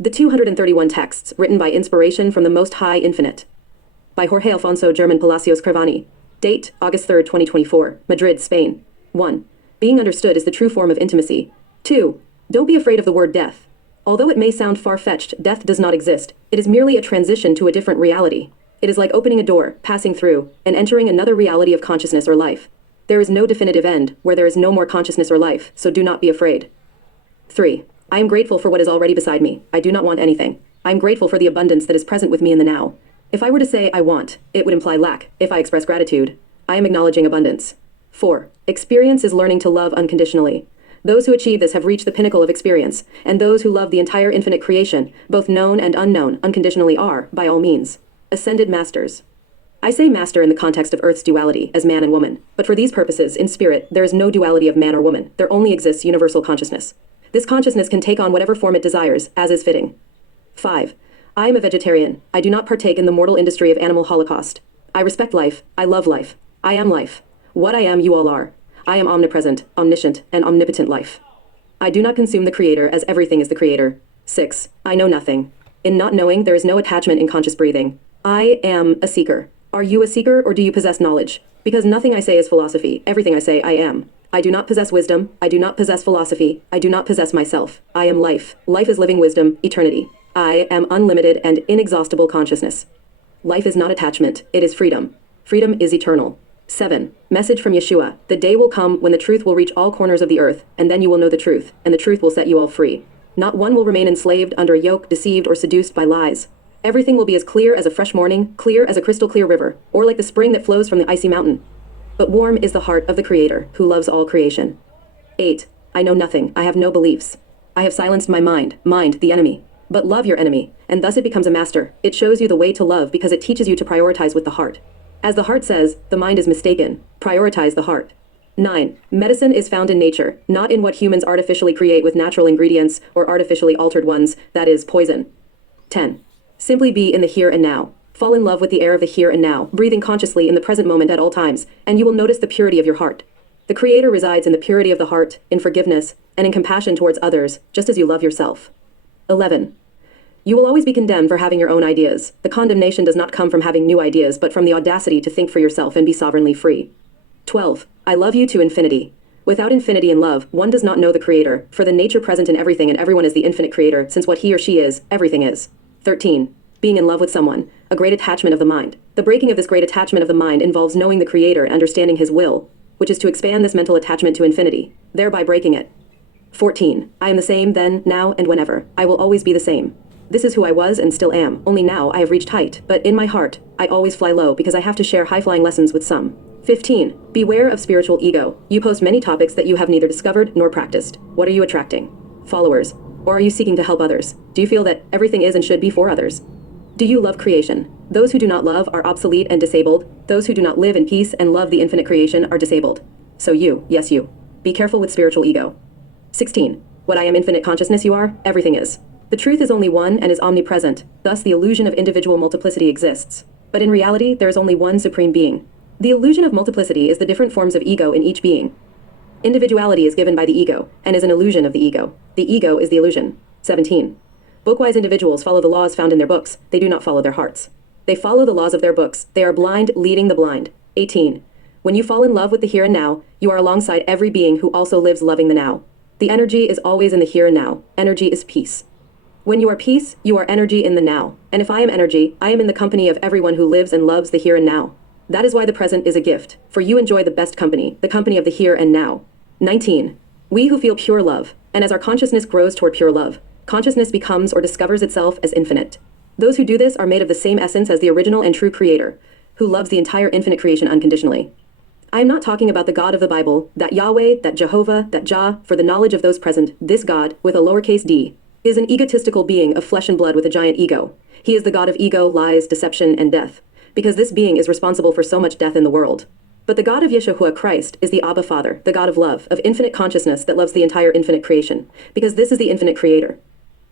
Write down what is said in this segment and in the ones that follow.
The 231 Texts, written by inspiration from the Most High Infinite. By Jorge Alfonso German Palacios Crevani. Date, August 3, 2024, Madrid, Spain. 1. Being understood is the true form of intimacy. 2. Don't be afraid of the word death. Although it may sound far-fetched, death does not exist. It is merely a transition to a different reality. It is like opening a door, passing through, and entering another reality of consciousness or life. There is no definitive end, where there is no more consciousness or life, so do not be afraid. 3. I am grateful for what is already beside me. I do not want anything. I am grateful for the abundance that is present with me in the now. If I were to say I want, it would imply lack. If I express gratitude, I am acknowledging abundance. 4. Experience is learning to love unconditionally. Those who achieve this have reached the pinnacle of experience, and those who love the entire infinite creation, both known and unknown, unconditionally are, by all means, ascended masters. I say master in the context of Earth's duality, as man and woman, but for these purposes, in spirit, there is no duality of man or woman. There only exists universal consciousness. This consciousness can take on whatever form it desires, as is fitting. 5. I am a vegetarian. I do not partake in the mortal industry of animal holocaust. I respect life. I love life. I am life. What I am, you all are. I am omnipresent, omniscient, and omnipotent life. I do not consume the Creator as everything is the Creator. 6. I know nothing. In not knowing, there is no attachment in conscious breathing. I am a seeker. Are you a seeker, or do you possess knowledge? Because nothing I say is philosophy. Everything I say, I am. I do not possess wisdom. I do not possess philosophy. I do not possess myself. I am life. Life is living wisdom, eternity. I am unlimited and inexhaustible consciousness. Life is not attachment. It is freedom. Freedom is eternal. 7. Message from Yeshua. The day will come when the truth will reach all corners of the earth, and then you will know the truth, and the truth will set you all free. Not one will remain enslaved under a yoke, deceived, or seduced by lies. Everything will be as clear as a fresh morning, clear as a crystal clear river, or like the spring that flows from the icy mountain. But warm is the heart of the Creator, who loves all creation. 8. I know nothing. I have no beliefs. I have silenced my mind, the enemy. But love your enemy, and thus it becomes a master. It shows you the way to love because it teaches you to prioritize with the heart. As the heart says, the mind is mistaken. Prioritize the heart. 9. Medicine is found in nature, not in what humans artificially create with natural ingredients or artificially altered ones, that is, poison. 10. Simply be in the here and now. Fall in love with the air of the here and now, breathing consciously in the present moment at all times, and you will notice the purity of your heart. The Creator resides in the purity of the heart, in forgiveness, and in compassion towards others, just as you love yourself. 11. You will always be condemned for having your own ideas. The condemnation does not come from having new ideas, but from the audacity to think for yourself and be sovereignly free. 12. I love you to infinity. Without infinity in love, one does not know the Creator, for the nature present in everything and everyone is the infinite Creator, since what he or she is, everything is. 13. Being in love with someone, a great attachment of the mind. The breaking of this great attachment of the mind involves knowing the Creator and understanding his will, which is to expand this mental attachment to infinity, thereby breaking it. 14. I am the same then, now, and whenever. I will always be the same. This is who I was and still am, only now I have reached height, but in my heart, I always fly low because I have to share high-flying lessons with some. 15. Beware of spiritual ego. You post many topics that you have neither discovered nor practiced. What are you attracting? Followers. Or are you seeking to help others? Do you feel that everything is and should be for others? Do you love creation? Those who do not love are obsolete and disabled. Those who do not live in peace and love the infinite creation are disabled. So you, yes you. Be careful with spiritual ego. 16. What I am infinite consciousness you are, everything is. The truth is only one and is omnipresent, thus the illusion of individual multiplicity exists. But in reality, there is only one supreme being. The illusion of multiplicity is the different forms of ego in each being. Individuality is given by the ego, and is an illusion of the ego. The ego is the illusion. 17. Bookwise individuals follow the laws found in their books. They do not follow their hearts. They follow the laws of their books. They are blind, leading the blind. 18. When you fall in love with the here and now, you are alongside every being who also lives loving the now. The energy is always in the here and now. Energy is peace. When you are peace, you are energy in the now. And if I am energy, I am in the company of everyone who lives and loves the here and now. That is why the present is a gift, for you enjoy the best company, the company of the here and now. 19. We who feel pure love, and as our consciousness grows toward pure love, consciousness becomes or discovers itself as infinite. Those who do this are made of the same essence as the original and true Creator, who loves the entire infinite creation unconditionally. I am not talking about the God of the Bible, that Yahweh, that Jehovah, that Jah, for the knowledge of those present, this God, with a lowercase d, is an egotistical being of flesh and blood with a giant ego. He is the God of ego, lies, deception, and death, because this being is responsible for so much death in the world. But the God of Yeshua Christ is the Abba Father, the God of love, of infinite consciousness that loves the entire infinite creation, because this is the infinite Creator.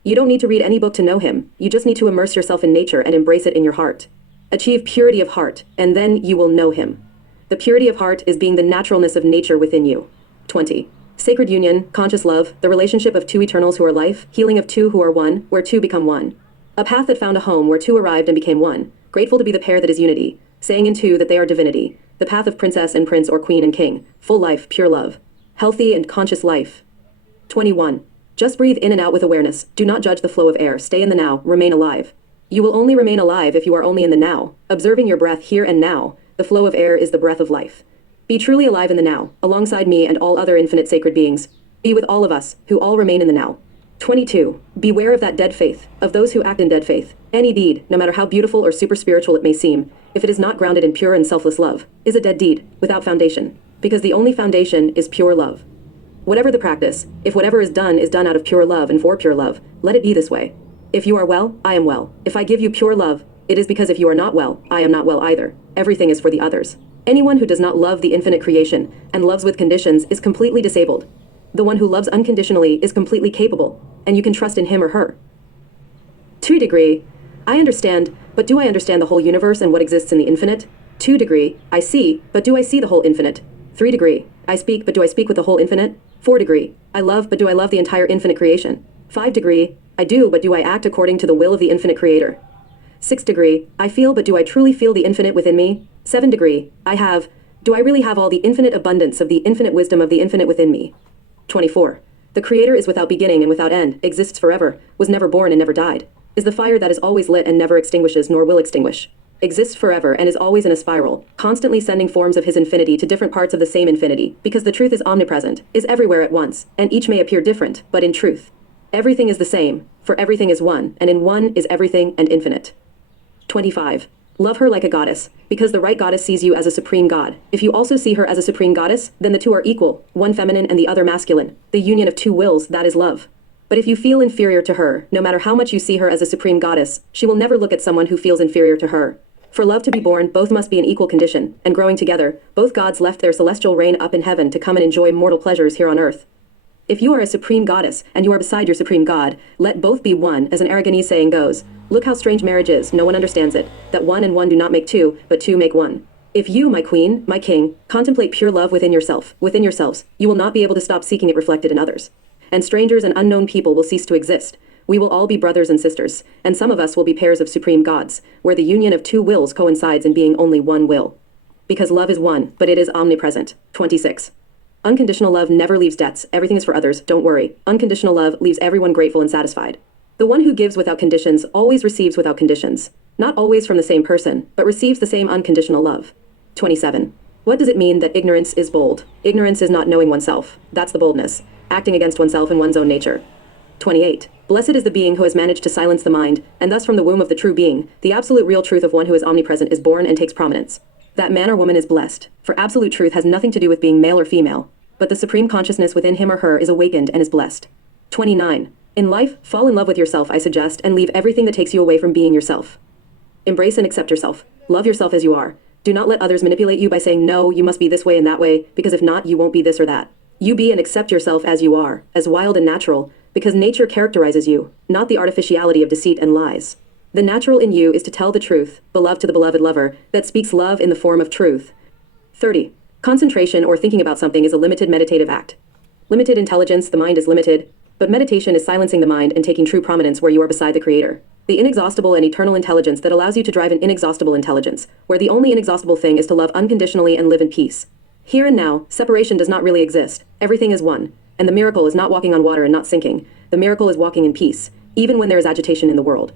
You don't need to read any book to know him, you just need to immerse yourself in nature and embrace it in your heart. Achieve purity of heart, and then you will know him. The purity of heart is being the naturalness of nature within you. 20. Sacred union, conscious love, the relationship of two eternals who are life, healing of two who are one, where two become one. A path that found a home where two arrived and became one, grateful to be the pair that is unity, saying in two that they are divinity, the path of princess and prince or queen and king, full life, pure love. Healthy and conscious life. 21. Just breathe in and out with awareness, do not judge the flow of air, stay in the now, remain alive. You will only remain alive if you are only in the now, observing your breath here and now, the flow of air is the breath of life. Be truly alive in the now, alongside me and all other infinite sacred beings. Be with all of us, who all remain in the now. 22. Beware of that dead faith, of those who act in dead faith. Any deed, no matter how beautiful or super spiritual it may seem, if it is not grounded in pure and selfless love, is a dead deed, without foundation. Because the only foundation is pure love. Whatever the practice, if whatever is done out of pure love and for pure love, let it be this way. If you are well, I am well. If I give you pure love, it is because if you are not well, I am not well either. Everything is for the others. Anyone who does not love the infinite creation and loves with conditions is completely disabled. The one who loves unconditionally is completely capable, and you can trust in him or her. 2 degree. I understand, but do I understand the whole universe and what exists in the infinite? 2 degree. I see, but do I see the whole infinite? 3 degree. I speak, but do I speak with the whole infinite? 4 degree. I love, but do I love the entire infinite creation? 5 degree. I do, but do I act according to the will of the infinite creator? 6 degree. I feel, but do I truly feel the infinite within me? 7 degree. Do I really have all the infinite abundance of the infinite wisdom of the infinite within me? 24. The creator is without beginning and without end, exists forever, was never born and never died, is the fire that is always lit and never extinguishes nor will extinguish, exists forever and is always in a spiral, constantly sending forms of his infinity to different parts of the same infinity, because the truth is omnipresent, is everywhere at once, and each may appear different, but in truth, everything is the same, for everything is one, and in one is everything and infinite. 25. Love her like a goddess, because the right goddess sees you as a supreme god. If you also see her as a supreme goddess, then the two are equal, one feminine and the other masculine, the union of two wills, that is love. But if you feel inferior to her, no matter how much you see her as a supreme goddess, she will never look at someone who feels inferior to her. For love to be born, both must be in equal condition, and growing together, both gods left their celestial reign up in heaven to come and enjoy mortal pleasures here on earth. If you are a supreme goddess, and you are beside your supreme god, let both be one, as an Aragonese saying goes. Look how strange marriage is, no one understands it, that one and one do not make two, but two make one. If you, my queen, my king, contemplate pure love within yourselves, you will not be able to stop seeking it reflected in others. And strangers and unknown people will cease to exist. We will all be brothers and sisters, and some of us will be pairs of supreme gods, where the union of two wills coincides in being only one will. Because love is one, but it is omnipresent. 26. Unconditional love never leaves debts, everything is for others, don't worry. Unconditional love leaves everyone grateful and satisfied. The one who gives without conditions always receives without conditions. Not always from the same person, but receives the same unconditional love. 27. What does it mean that ignorance is bold? Ignorance is not knowing oneself. That's the boldness. Acting against oneself and one's own nature. 28. Blessed is the being who has managed to silence the mind, and thus from the womb of the true being, the absolute real truth of one who is omnipresent is born and takes prominence. That man or woman is blessed, for absolute truth has nothing to do with being male or female, but the supreme consciousness within him or her is awakened and is blessed. 29. In life, fall in love with yourself, I suggest, and leave everything that takes you away from being yourself. Embrace and accept yourself. Love yourself as you are. Do not let others manipulate you by saying, no, you must be this way and that way, because if not, you won't be this or that. You be and accept yourself as you are, as wild and natural, because nature characterizes you, not the artificiality of deceit and lies. The natural in you is to tell the truth, beloved to the beloved lover, that speaks love in the form of truth. 30. Concentration or thinking about something is a limited meditative act. Limited intelligence, the mind is limited, but meditation is silencing the mind and taking true prominence where you are beside the creator. The inexhaustible and eternal intelligence that allows you to drive an inexhaustible intelligence, where the only inexhaustible thing is to love unconditionally and live in peace. Here and now, separation does not really exist. Everything is one. And the miracle is not walking on water and not sinking. The miracle is walking in peace, even when there is agitation in the world.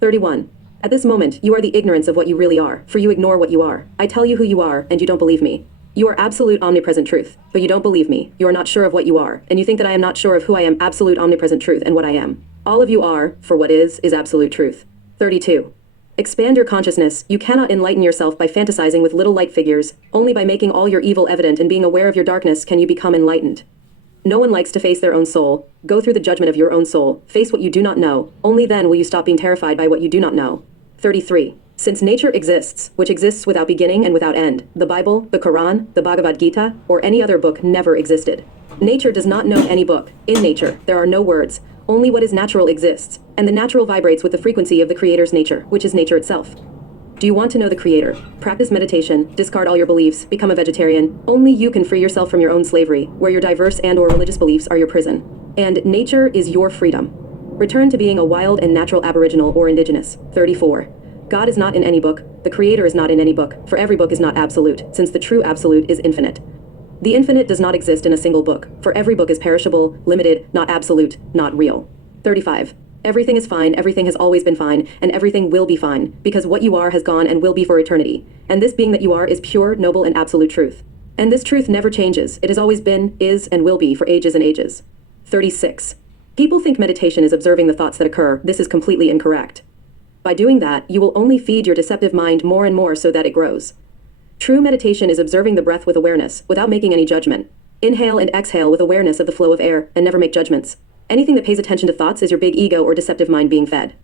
31. At this moment, you are the ignorance of what you really are, for you ignore what you are. I tell you who you are, and you don't believe me. You are absolute omnipresent truth, but you don't believe me. You are not sure of what you are, and you think that I am not sure of who I am, absolute omnipresent truth, and what I am. All of you are, for what is absolute truth. 32. Expand your consciousness. You cannot enlighten yourself by fantasizing with little light figures. Only by making all your evil evident and being aware of your darkness can you become enlightened. No one likes to face their own soul. Go through the judgment of your own soul. Face what you do not know. Only then will you stop being terrified by what you do not know. 33. Since nature exists, which exists without beginning and without end, the Bible, the Quran, the Bhagavad Gita, or any other book never existed. Nature does not know any book. In nature, there are no words. Only what is natural exists, and the natural vibrates with the frequency of the Creator's nature, which is nature itself. Do you want to know the Creator? Practice meditation, discard all your beliefs, become a vegetarian. Only you can free yourself from your own slavery, where your diverse and/or religious beliefs are your prison. And nature is your freedom. Return to being a wild and natural aboriginal or indigenous. 34. God is not in any book, the Creator is not in any book, for every book is not absolute, since the true absolute is infinite. The infinite does not exist in a single book, for every book is perishable, limited, not absolute, not real. 35. Everything is fine, everything has always been fine, and everything will be fine, because what you are has gone and will be for eternity. And this being that you are is pure, noble, and absolute truth. And this truth never changes, it has always been, is, and will be for ages and ages. 36. People think meditation is observing the thoughts that occur. This is completely incorrect. By doing that, you will only feed your deceptive mind more and more so that it grows. True meditation is observing the breath with awareness, without making any judgment. Inhale and exhale with awareness of the flow of air, and never make judgments. Anything that pays attention to thoughts is your big ego or deceptive mind being fed.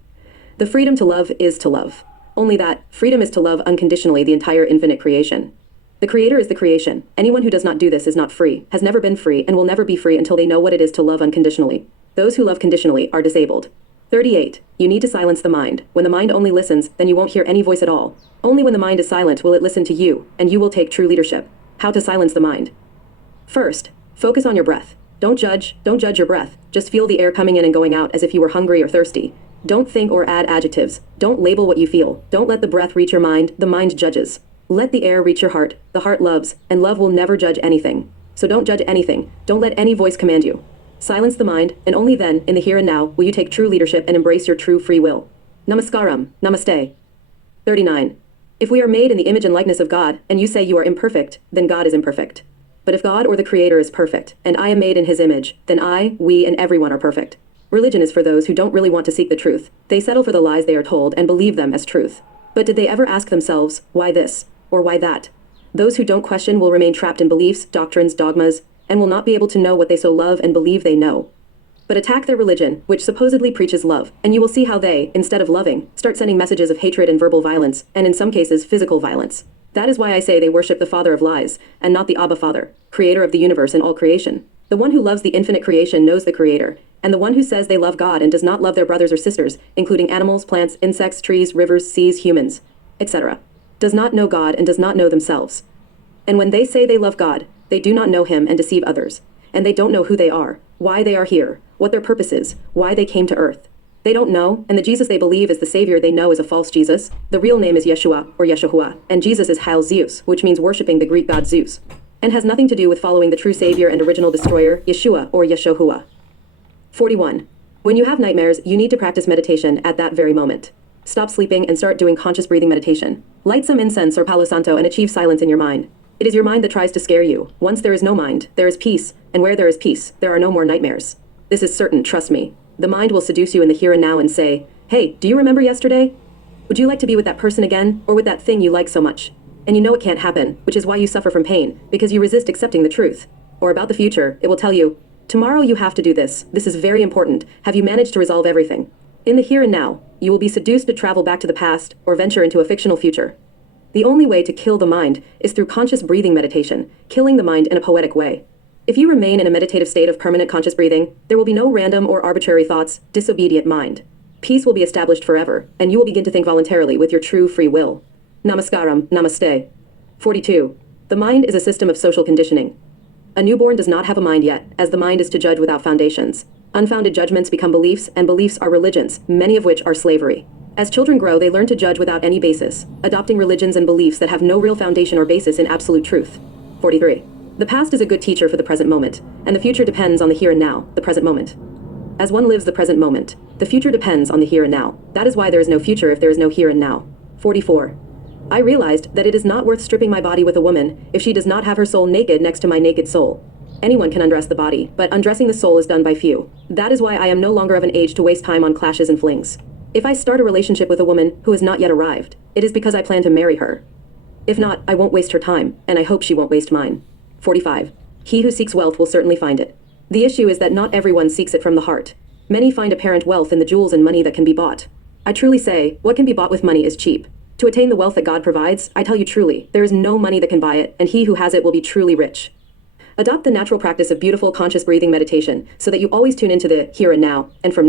The freedom to love is to love. Only that, freedom is to love unconditionally the entire infinite creation. The Creator is the creation. Anyone who does not do this is not free, has never been free, and will never be free until they know what it is to love unconditionally. Those who love conditionally are disabled. 38. You need to silence the mind. When the mind only listens, then you won't hear any voice at all. Only when the mind is silent will it listen to you, and you will take true leadership. How to silence the mind. First, focus on your breath. Don't judge your breath. Just feel the air coming in and going out as if you were hungry or thirsty. Don't think or add adjectives. Don't label what you feel. Don't let the breath reach your mind, the mind judges. Let the air reach your heart, the heart loves, and love will never judge anything. So don't judge anything. Don't let any voice command you. Silence the mind, and only then, in the here and now, will you take true leadership and embrace your true free will. Namaskaram, namaste. 39. If we are made in the image and likeness of God, and you say you are imperfect, then God is imperfect. But if God or the Creator is perfect, and I am made in His image, then I, we, and everyone are perfect. Religion is for those who don't really want to seek the truth. They settle for the lies they are told and believe them as truth. But did they ever ask themselves, why this, or why that? Those who don't question will remain trapped in beliefs, doctrines, dogmas, and will not be able to know what they so love and believe they know. But attack their religion, which supposedly preaches love, and you will see how they, instead of loving, start sending messages of hatred and verbal violence, and in some cases physical violence. That is why I say they worship the father of lies, and not the Abba Father, creator of the universe and all creation. The one who loves the infinite creation knows the Creator, and the one who says they love God and does not love their brothers or sisters, including animals, plants, insects, trees, rivers, seas, humans, etc., does not know God and does not know themselves. And when they say they love God, they do not know Him and deceive others. And they don't know who they are, why they are here, what their purpose is, why they came to earth. They don't know, and the Jesus they believe is the Savior they know is a false Jesus. The real name is Yeshua, or Yeshua, and Jesus is Hail Zeus, which means worshipping the Greek god Zeus, and has nothing to do with following the true Savior and original destroyer, Yeshua, or Yeshua. 41. When you have nightmares, you need to practice meditation at that very moment. Stop sleeping and start doing conscious breathing meditation. Light some incense or Palo Santo and achieve silence in your mind. It is your mind that tries to scare you. Once there is no mind, there is peace, and where there is peace, there are no more nightmares. This is certain, trust me. The mind will seduce you in the here and now and say, hey, do you remember yesterday? Would you like to be with that person again, or with that thing you like so much? And you know it can't happen, which is why you suffer from pain, because you resist accepting the truth. Or about the future, it will tell you, tomorrow you have to do this. This is very important. Have you managed to resolve everything? In the here and now, you will be seduced to travel back to the past or venture into a fictional future. The only way to kill the mind is through conscious breathing meditation, killing the mind in a poetic way. If you remain in a meditative state of permanent conscious breathing, there will be no random or arbitrary thoughts, disobedient mind. Peace will be established forever, and you will begin to think voluntarily with your true free will. Namaskaram, namaste. 42. The mind is a system of social conditioning. A newborn does not have a mind yet, as the mind is to judge without foundations. Unfounded judgments become beliefs, and beliefs are religions, many of which are slavery. As children grow, they learn to judge without any basis, adopting religions and beliefs that have no real foundation or basis in absolute truth. 43. The past is a good teacher for the present moment, and the future depends on the here and now, the present moment. As one lives the present moment, the future depends on the here and now. That is why there is no future if there is no here and now. 44. I realized that it is not worth stripping my body with a woman if she does not have her soul naked next to my naked soul. Anyone can undress the body, but undressing the soul is done by few. That is why I am no longer of an age to waste time on clashes and flings. If I start a relationship with a woman who has not yet arrived, it is because I plan to marry her. If not, I won't waste her time, and I hope she won't waste mine. 45. He who seeks wealth will certainly find it. The issue is that not everyone seeks it from the heart. Many find apparent wealth in the jewels and money that can be bought. I truly say, what can be bought with money is cheap. To attain the wealth that God provides, I tell you truly, there is no money that can buy it, and he who has it will be truly rich. Adopt the natural practice of beautiful conscious breathing meditation so that you always tune into the here and now, and from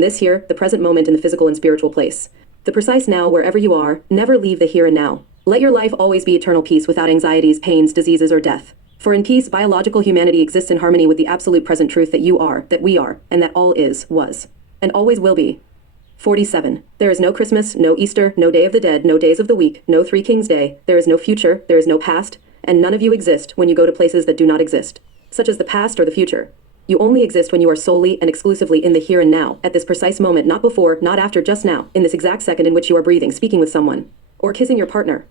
this here, the present moment in the physical and spiritual place. The precise now wherever you are, never leave the here and now. Let your life always be eternal peace without anxieties, pains, diseases, or death. For in peace, biological humanity exists in harmony with the absolute present truth that you are, that we are, and that all is, was, and always will be. 47. There is no Christmas, no Easter, no Day of the Dead, no days of the week, no Three Kings Day. There is no future, there is no past, and none of you exist when you go to places that do not exist, such as the past or the future. You only exist when you are solely and exclusively in the here and now, at this precise moment, not before, not after, just now, in this exact second in which you are breathing, speaking with someone, or kissing your partner.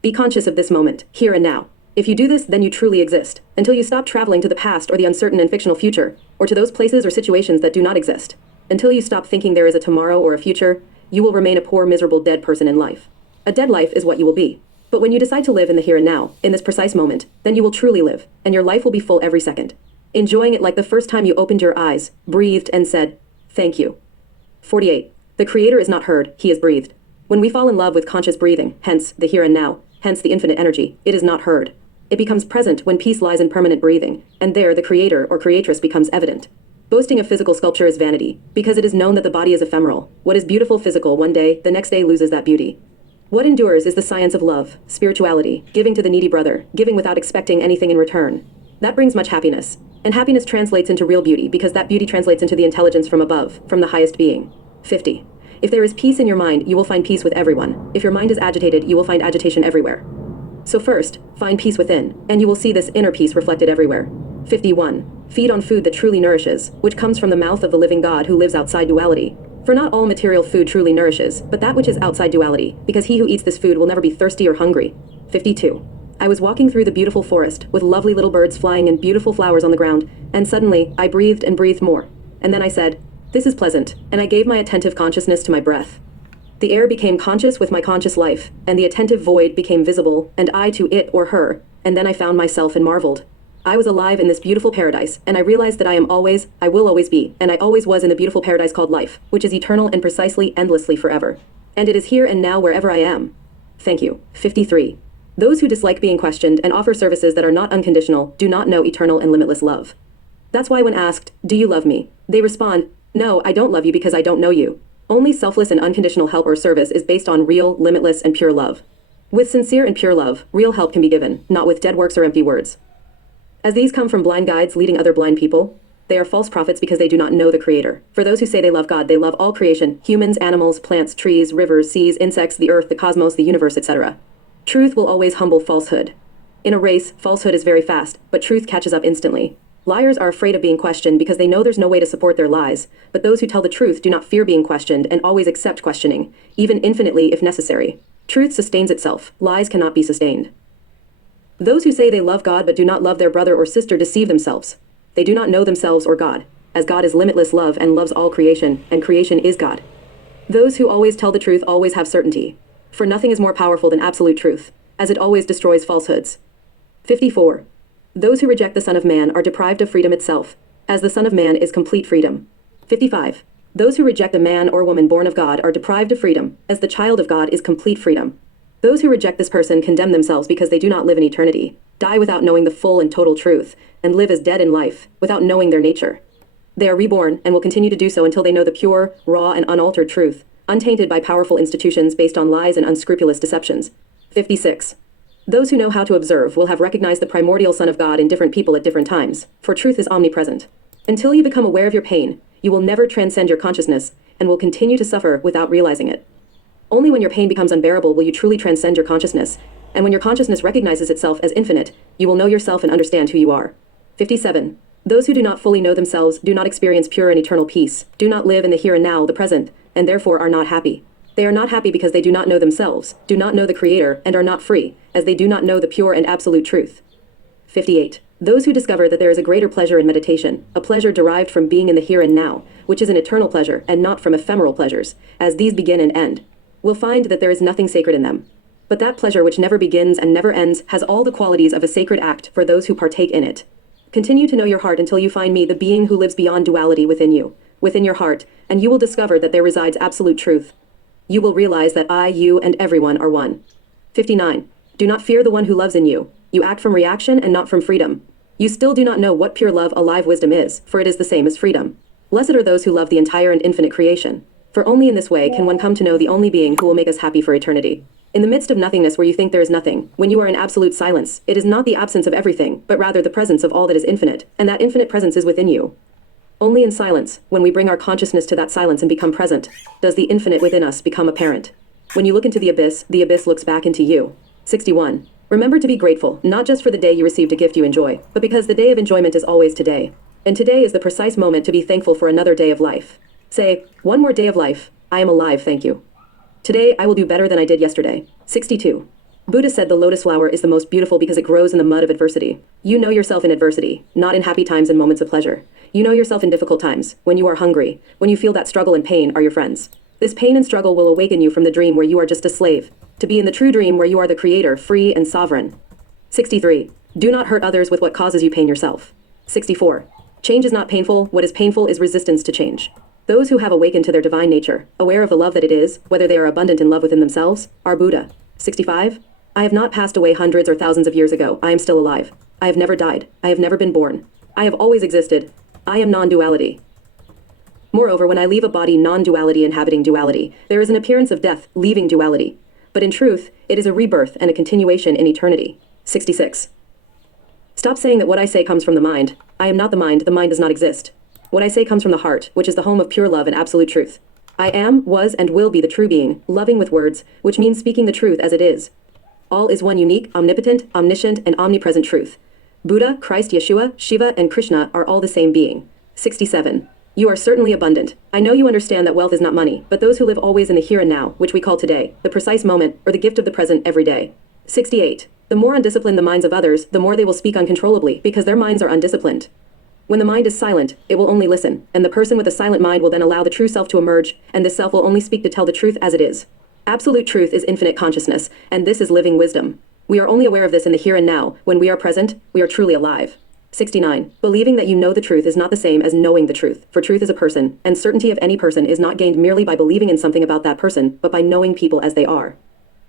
Be conscious of this moment, here and now. If you do this, then you truly exist, until you stop traveling to the past or the uncertain and fictional future, or to those places or situations that do not exist. Until you stop thinking there is a tomorrow or a future, you will remain a poor, miserable, dead person in life. A dead life is what you will be. But when you decide to live in the here and now, in this precise moment, then you will truly live, and your life will be full every second. Enjoying it like the first time you opened your eyes, breathed, and said, "Thank you." 48. The Creator is not heard, He is breathed. When we fall in love with conscious breathing, hence the here and now, hence the infinite energy, it is not heard. It becomes present when peace lies in permanent breathing, and there the Creator or Creatress becomes evident. Boasting of physical sculpture is vanity, because it is known that the body is ephemeral. What is beautiful physical one day, the next day loses that beauty. What endures is the science of love, spirituality, giving to the needy brother, giving without expecting anything in return. That brings much happiness. And happiness translates into real beauty, because that beauty translates into the intelligence from above, from the highest being. 50. If there is peace in your mind, you will find peace with everyone. If your mind is agitated, you will find agitation everywhere. So first, find peace within, and you will see this inner peace reflected everywhere. 51. Feed on food that truly nourishes, which comes from the mouth of the living God who lives outside duality. For not all material food truly nourishes, but that which is outside duality, because he who eats this food will never be thirsty or hungry. 52. I was walking through the beautiful forest, with lovely little birds flying and beautiful flowers on the ground, and suddenly, I breathed and breathed more. And then I said, "This is pleasant," and I gave my attentive consciousness to my breath. The air became conscious with my conscious life, and the attentive void became visible, and I to it or her, and then I found myself and marveled. I was alive in this beautiful paradise, and I realized that I will always be, and I always was in the beautiful paradise called life, which is eternal and precisely, endlessly forever. And it is here and now wherever I am. Thank you. 53. Those who dislike being questioned and offer services that are not unconditional do not know eternal and limitless love. That's why when asked, "Do you love me?" they respond, "No, I don't love you because I don't know you." Only selfless and unconditional help or service is based on real, limitless, and pure love. With sincere and pure love, real help can be given, not with dead works or empty words. As these come from blind guides leading other blind people, they are false prophets because they do not know the Creator. For those who say they love God, they love all creation, humans, animals, plants, trees, rivers, seas, insects, the earth, the cosmos, the universe, etc. Truth will always humble falsehood. In a race, falsehood is very fast, but truth catches up instantly. Liars are afraid of being questioned because they know there's no way to support their lies, but those who tell the truth do not fear being questioned and always accept questioning, even infinitely if necessary. Truth sustains itself, lies cannot be sustained. Those who say they love God but do not love their brother or sister deceive themselves. They do not know themselves or God, as God is limitless love and loves all creation, and creation is God. Those who always tell the truth always have certainty, for nothing is more powerful than absolute truth, as it always destroys falsehoods. 54. Those who reject the Son of Man are deprived of freedom itself, as the Son of Man is complete freedom. 55. Those who reject a man or woman born of God are deprived of freedom, as the child of God is complete freedom. Those who reject this person condemn themselves because they do not live in eternity, die without knowing the full and total truth, and live as dead in life, without knowing their nature. They are reborn and will continue to do so until they know the pure, raw, and unaltered truth, untainted by powerful institutions based on lies and unscrupulous deceptions. 56. Those who know how to observe will have recognized the primordial Son of God in different people at different times, for truth is omnipresent. Until you become aware of your pain, you will never transcend your consciousness, and will continue to suffer without realizing it. Only when your pain becomes unbearable will you truly transcend your consciousness, and when your consciousness recognizes itself as infinite, you will know yourself and understand who you are. 57. Those who do not fully know themselves do not experience pure and eternal peace, do not live in the here and now, the present, and therefore are not happy. They are not happy because they do not know themselves, do not know the Creator, and are not free, as they do not know the pure and absolute truth. 58. Those who discover that there is a greater pleasure in meditation, a pleasure derived from being in the here and now, which is an eternal pleasure and not from ephemeral pleasures, as these begin and end, will find that there is nothing sacred in them. But that pleasure which never begins and never ends has all the qualities of a sacred act for those who partake in it. Continue to know your heart until you find me, the being who lives beyond duality within you, within your heart, and you will discover that there resides absolute truth. You will realize that I, you, and everyone are one. 59. Do not fear the one who loves in you. You act from reaction and not from freedom. You still do not know what pure love, alive wisdom is, for it is the same as freedom. Blessed are those who love the entire and infinite creation. For only in this way can one come to know the only being who will make us happy for eternity. In the midst of nothingness where you think there is nothing, when you are in absolute silence, it is not the absence of everything, but rather the presence of all that is infinite, and that infinite presence is within you. Only in silence, when we bring our consciousness to that silence and become present, does the infinite within us become apparent. When you look into the abyss looks back into you. 61. Remember to be grateful, not just for the day you received a gift you enjoy, but because the day of enjoyment is always today. And today is the precise moment to be thankful for another day of life. Say, one more day of life, I am alive, thank you. Today, I will do better than I did yesterday. 62. Buddha said the lotus flower is the most beautiful because it grows in the mud of adversity. You know yourself in adversity, not in happy times and moments of pleasure. You know yourself in difficult times, when you are hungry, when you feel that struggle and pain are your friends. This pain and struggle will awaken you from the dream where you are just a slave, to be in the true dream where you are the creator, free and sovereign. 63. Do not hurt others with what causes you pain yourself. 64. Change is not painful, what is painful is resistance to change. Those who have awakened to their divine nature, aware of the love that it is, whether they are abundant in love within themselves, are Buddha. 65. I have not passed away hundreds or thousands of years ago, I am still alive. I have never died, I have never been born. I have always existed. I am non-duality. Moreover, when I leave a body non-duality inhabiting duality, there is an appearance of death leaving duality. But in truth, it is a rebirth and a continuation in eternity. 66. Stop saying that what I say comes from the mind. I am not the mind does not exist. What I say comes from the heart, which is the home of pure love and absolute truth. I am, was, and will be the true being, loving with words, which means speaking the truth as it is. All is one unique, omnipotent, omniscient, and omnipresent truth. Buddha, Christ, Yeshua, Shiva, and Krishna are all the same being. 67. You are certainly abundant. I know you understand that wealth is not money, but those who live always in the here and now, which we call today, the precise moment, or the gift of the present every day. 68. The more undisciplined the minds of others, the more they will speak uncontrollably, because their minds are undisciplined. When the mind is silent, it will only listen, and the person with a silent mind will then allow the true self to emerge, and this self will only speak to tell the truth as it is. Absolute truth is infinite consciousness, and this is living wisdom. We are only aware of this in the here and now. When we are present, we are truly alive. 69. Believing that you know the truth is not the same as knowing the truth, for truth is a person, and certainty of any person is not gained merely by believing in something about that person, but by knowing people as they are.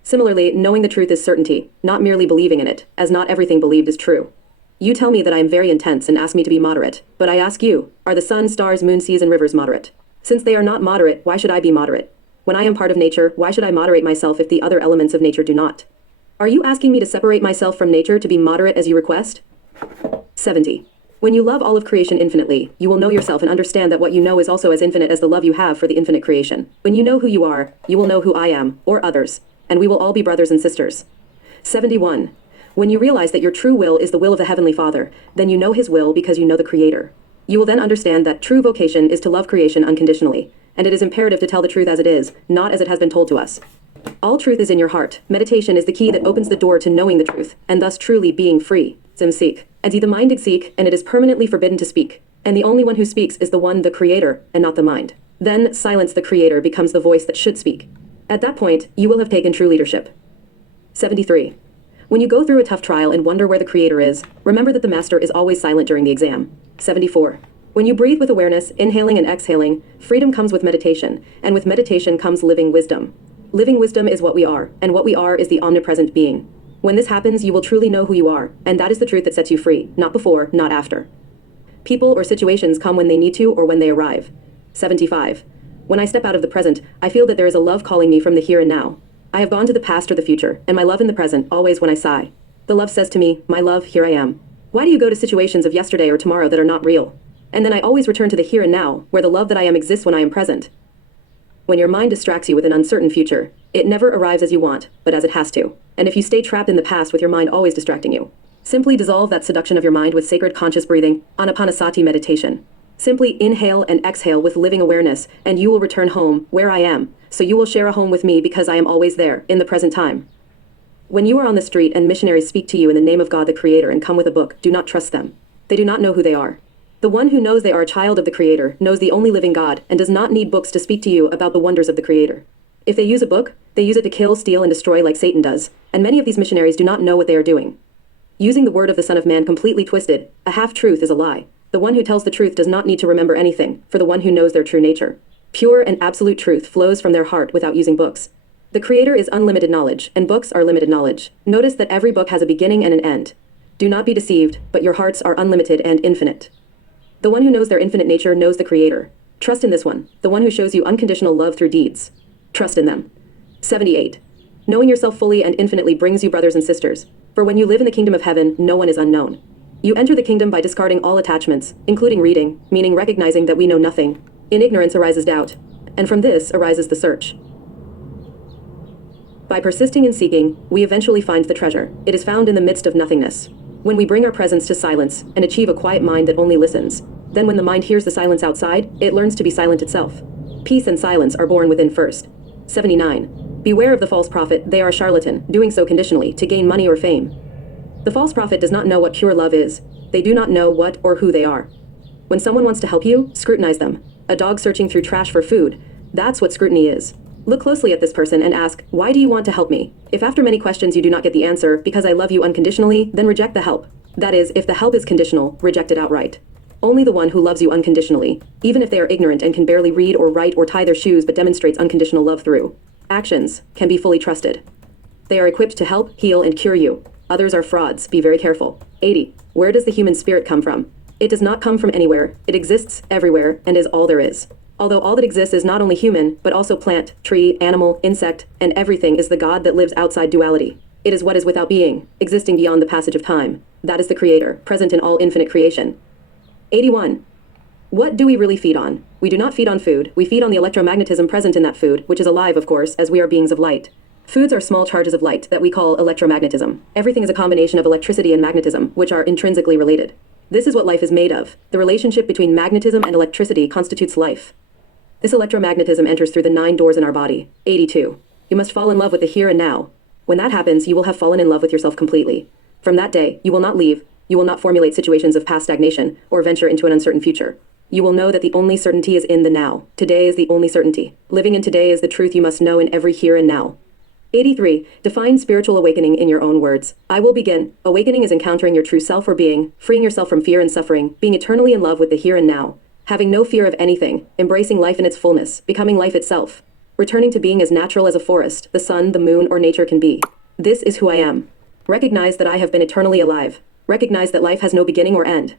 Similarly, knowing the truth is certainty, not merely believing in it, as not everything believed is true. You tell me that I am very intense and ask me to be moderate, but I ask you, are the sun, stars, moon, seas, and rivers moderate? Since they are not moderate, why should I be moderate? When I am part of nature, why should I moderate myself if the other elements of nature do not? Are you asking me to separate myself from nature to be moderate as you request? 70. When you love all of creation infinitely, you will know yourself and understand that what you know is also as infinite as the love you have for the infinite creation. When you know who you are, you will know who I am, or others, and we will all be brothers and sisters. 71. When you realize that your true will is the will of the Heavenly Father, then you know His will because you know the Creator. You will then understand that true vocation is to love creation unconditionally, and it is imperative to tell the truth as it is, not as it has been told to us. All truth is in your heart. Meditation is the key that opens the door to knowing the truth, and thus truly being free. Simsik. And the mind exik, and it is permanently forbidden to speak. And the only one who speaks is the one, the Creator, and not the mind. Then, silence the Creator becomes the voice that should speak. At that point, you will have taken true leadership. 73. When you go through a tough trial and wonder where the Creator is, remember that the Master is always silent during the exam. 74. When you breathe with awareness, inhaling and exhaling, freedom comes with meditation, and with meditation comes living wisdom. Living wisdom is what we are, and what we are is the omnipresent being. When this happens, you will truly know who you are, and that is the truth that sets you free, not before, not after. People or situations come when they need to or when they arrive. 75. When I step out of the present, I feel that there is a love calling me from the here and now. I have gone to the past or the future, and my love in the present, always when I sigh. The love says to me, my love, here I am. Why do you go to situations of yesterday or tomorrow that are not real? And then I always return to the here and now, where the love that I am exists when I am present. When your mind distracts you with an uncertain future, it never arrives as you want, but as it has to. And if you stay trapped in the past with your mind always distracting you, simply dissolve that seduction of your mind with sacred conscious breathing, anapanasati meditation. Simply inhale and exhale with living awareness, and you will return home, where I am, so you will share a home with me because I am always there, in the present time. When you are on the street and missionaries speak to you in the name of God the Creator and come with a book, do not trust them. They do not know who they are. The one who knows they are a child of the Creator knows the only living God and does not need books to speak to you about the wonders of the Creator. If they use a book, they use it to kill, steal, and destroy like Satan does, and many of these missionaries do not know what they are doing. Using the word of the Son of Man completely twisted, a half-truth is a lie. The one who tells the truth does not need to remember anything, for the one who knows their true nature. Pure and absolute truth flows from their heart without using books. The Creator is unlimited knowledge, and books are limited knowledge. Notice that every book has a beginning and an end. Do not be deceived, but your hearts are unlimited and infinite. The one who knows their infinite nature knows the Creator. Trust in this one, the one who shows you unconditional love through deeds. Trust in them. 78. Knowing yourself fully and infinitely brings you brothers and sisters. For when you live in the kingdom of heaven, no one is unknown. You enter the kingdom by discarding all attachments, including reading, meaning recognizing that we know nothing. In ignorance arises doubt, and from this arises the search. By persisting in seeking, we eventually find the treasure. It is found in the midst of nothingness. When we bring our presence to silence and achieve a quiet mind that only listens, then when the mind hears the silence outside, it learns to be silent itself. Peace and silence are born within first. 79. Beware of the false prophet, they are a charlatan, doing so conditionally, to gain money or fame. The false prophet does not know what pure love is. They do not know what or who they are. When someone wants to help you, scrutinize them. A dog searching through trash for food. That's what scrutiny is. Look closely at this person and ask, why do you want to help me? If after many questions you do not get the answer, because I love you unconditionally, then reject the help. That is, if the help is conditional, reject it outright. Only the one who loves you unconditionally, even if they are ignorant and can barely read or write or tie their shoes but demonstrates unconditional love through actions, can be fully trusted. They are equipped to help, heal, and cure you. Others are frauds, be very careful. 80. Where does the human spirit come from? It does not come from anywhere, it exists everywhere and is all there is. Although all that exists is not only human, but also plant, tree, animal, insect, and everything is the God that lives outside duality. It is what is without being, existing beyond the passage of time. That is the Creator, present in all infinite creation. 81. What do we really feed on? We do not feed on food, we feed on the electromagnetism present in that food, which is alive, of course, as we are beings of light. Foods are small charges of light that we call electromagnetism. Everything is a combination of electricity and magnetism, which are intrinsically related. This is what life is made of. The relationship between magnetism and electricity constitutes life. This electromagnetism enters through the 9 doors in our body. 82. You must fall in love with the here and now. When that happens, you will have fallen in love with yourself completely. From that day, you will not leave, you will not formulate situations of past stagnation, or venture into an uncertain future. You will know that the only certainty is in the now. Today is the only certainty. Living in today is the truth you must know in every here and now. 83. Define spiritual awakening in your own words. I will begin. Awakening is encountering your true self or being, freeing yourself from fear and suffering, being eternally in love with the here and now. Having no fear of anything, embracing life in its fullness, becoming life itself. Returning to being as natural as a forest, the sun, the moon, or nature can be. This is who I am. Recognize that I have been eternally alive. Recognize that life has no beginning or end.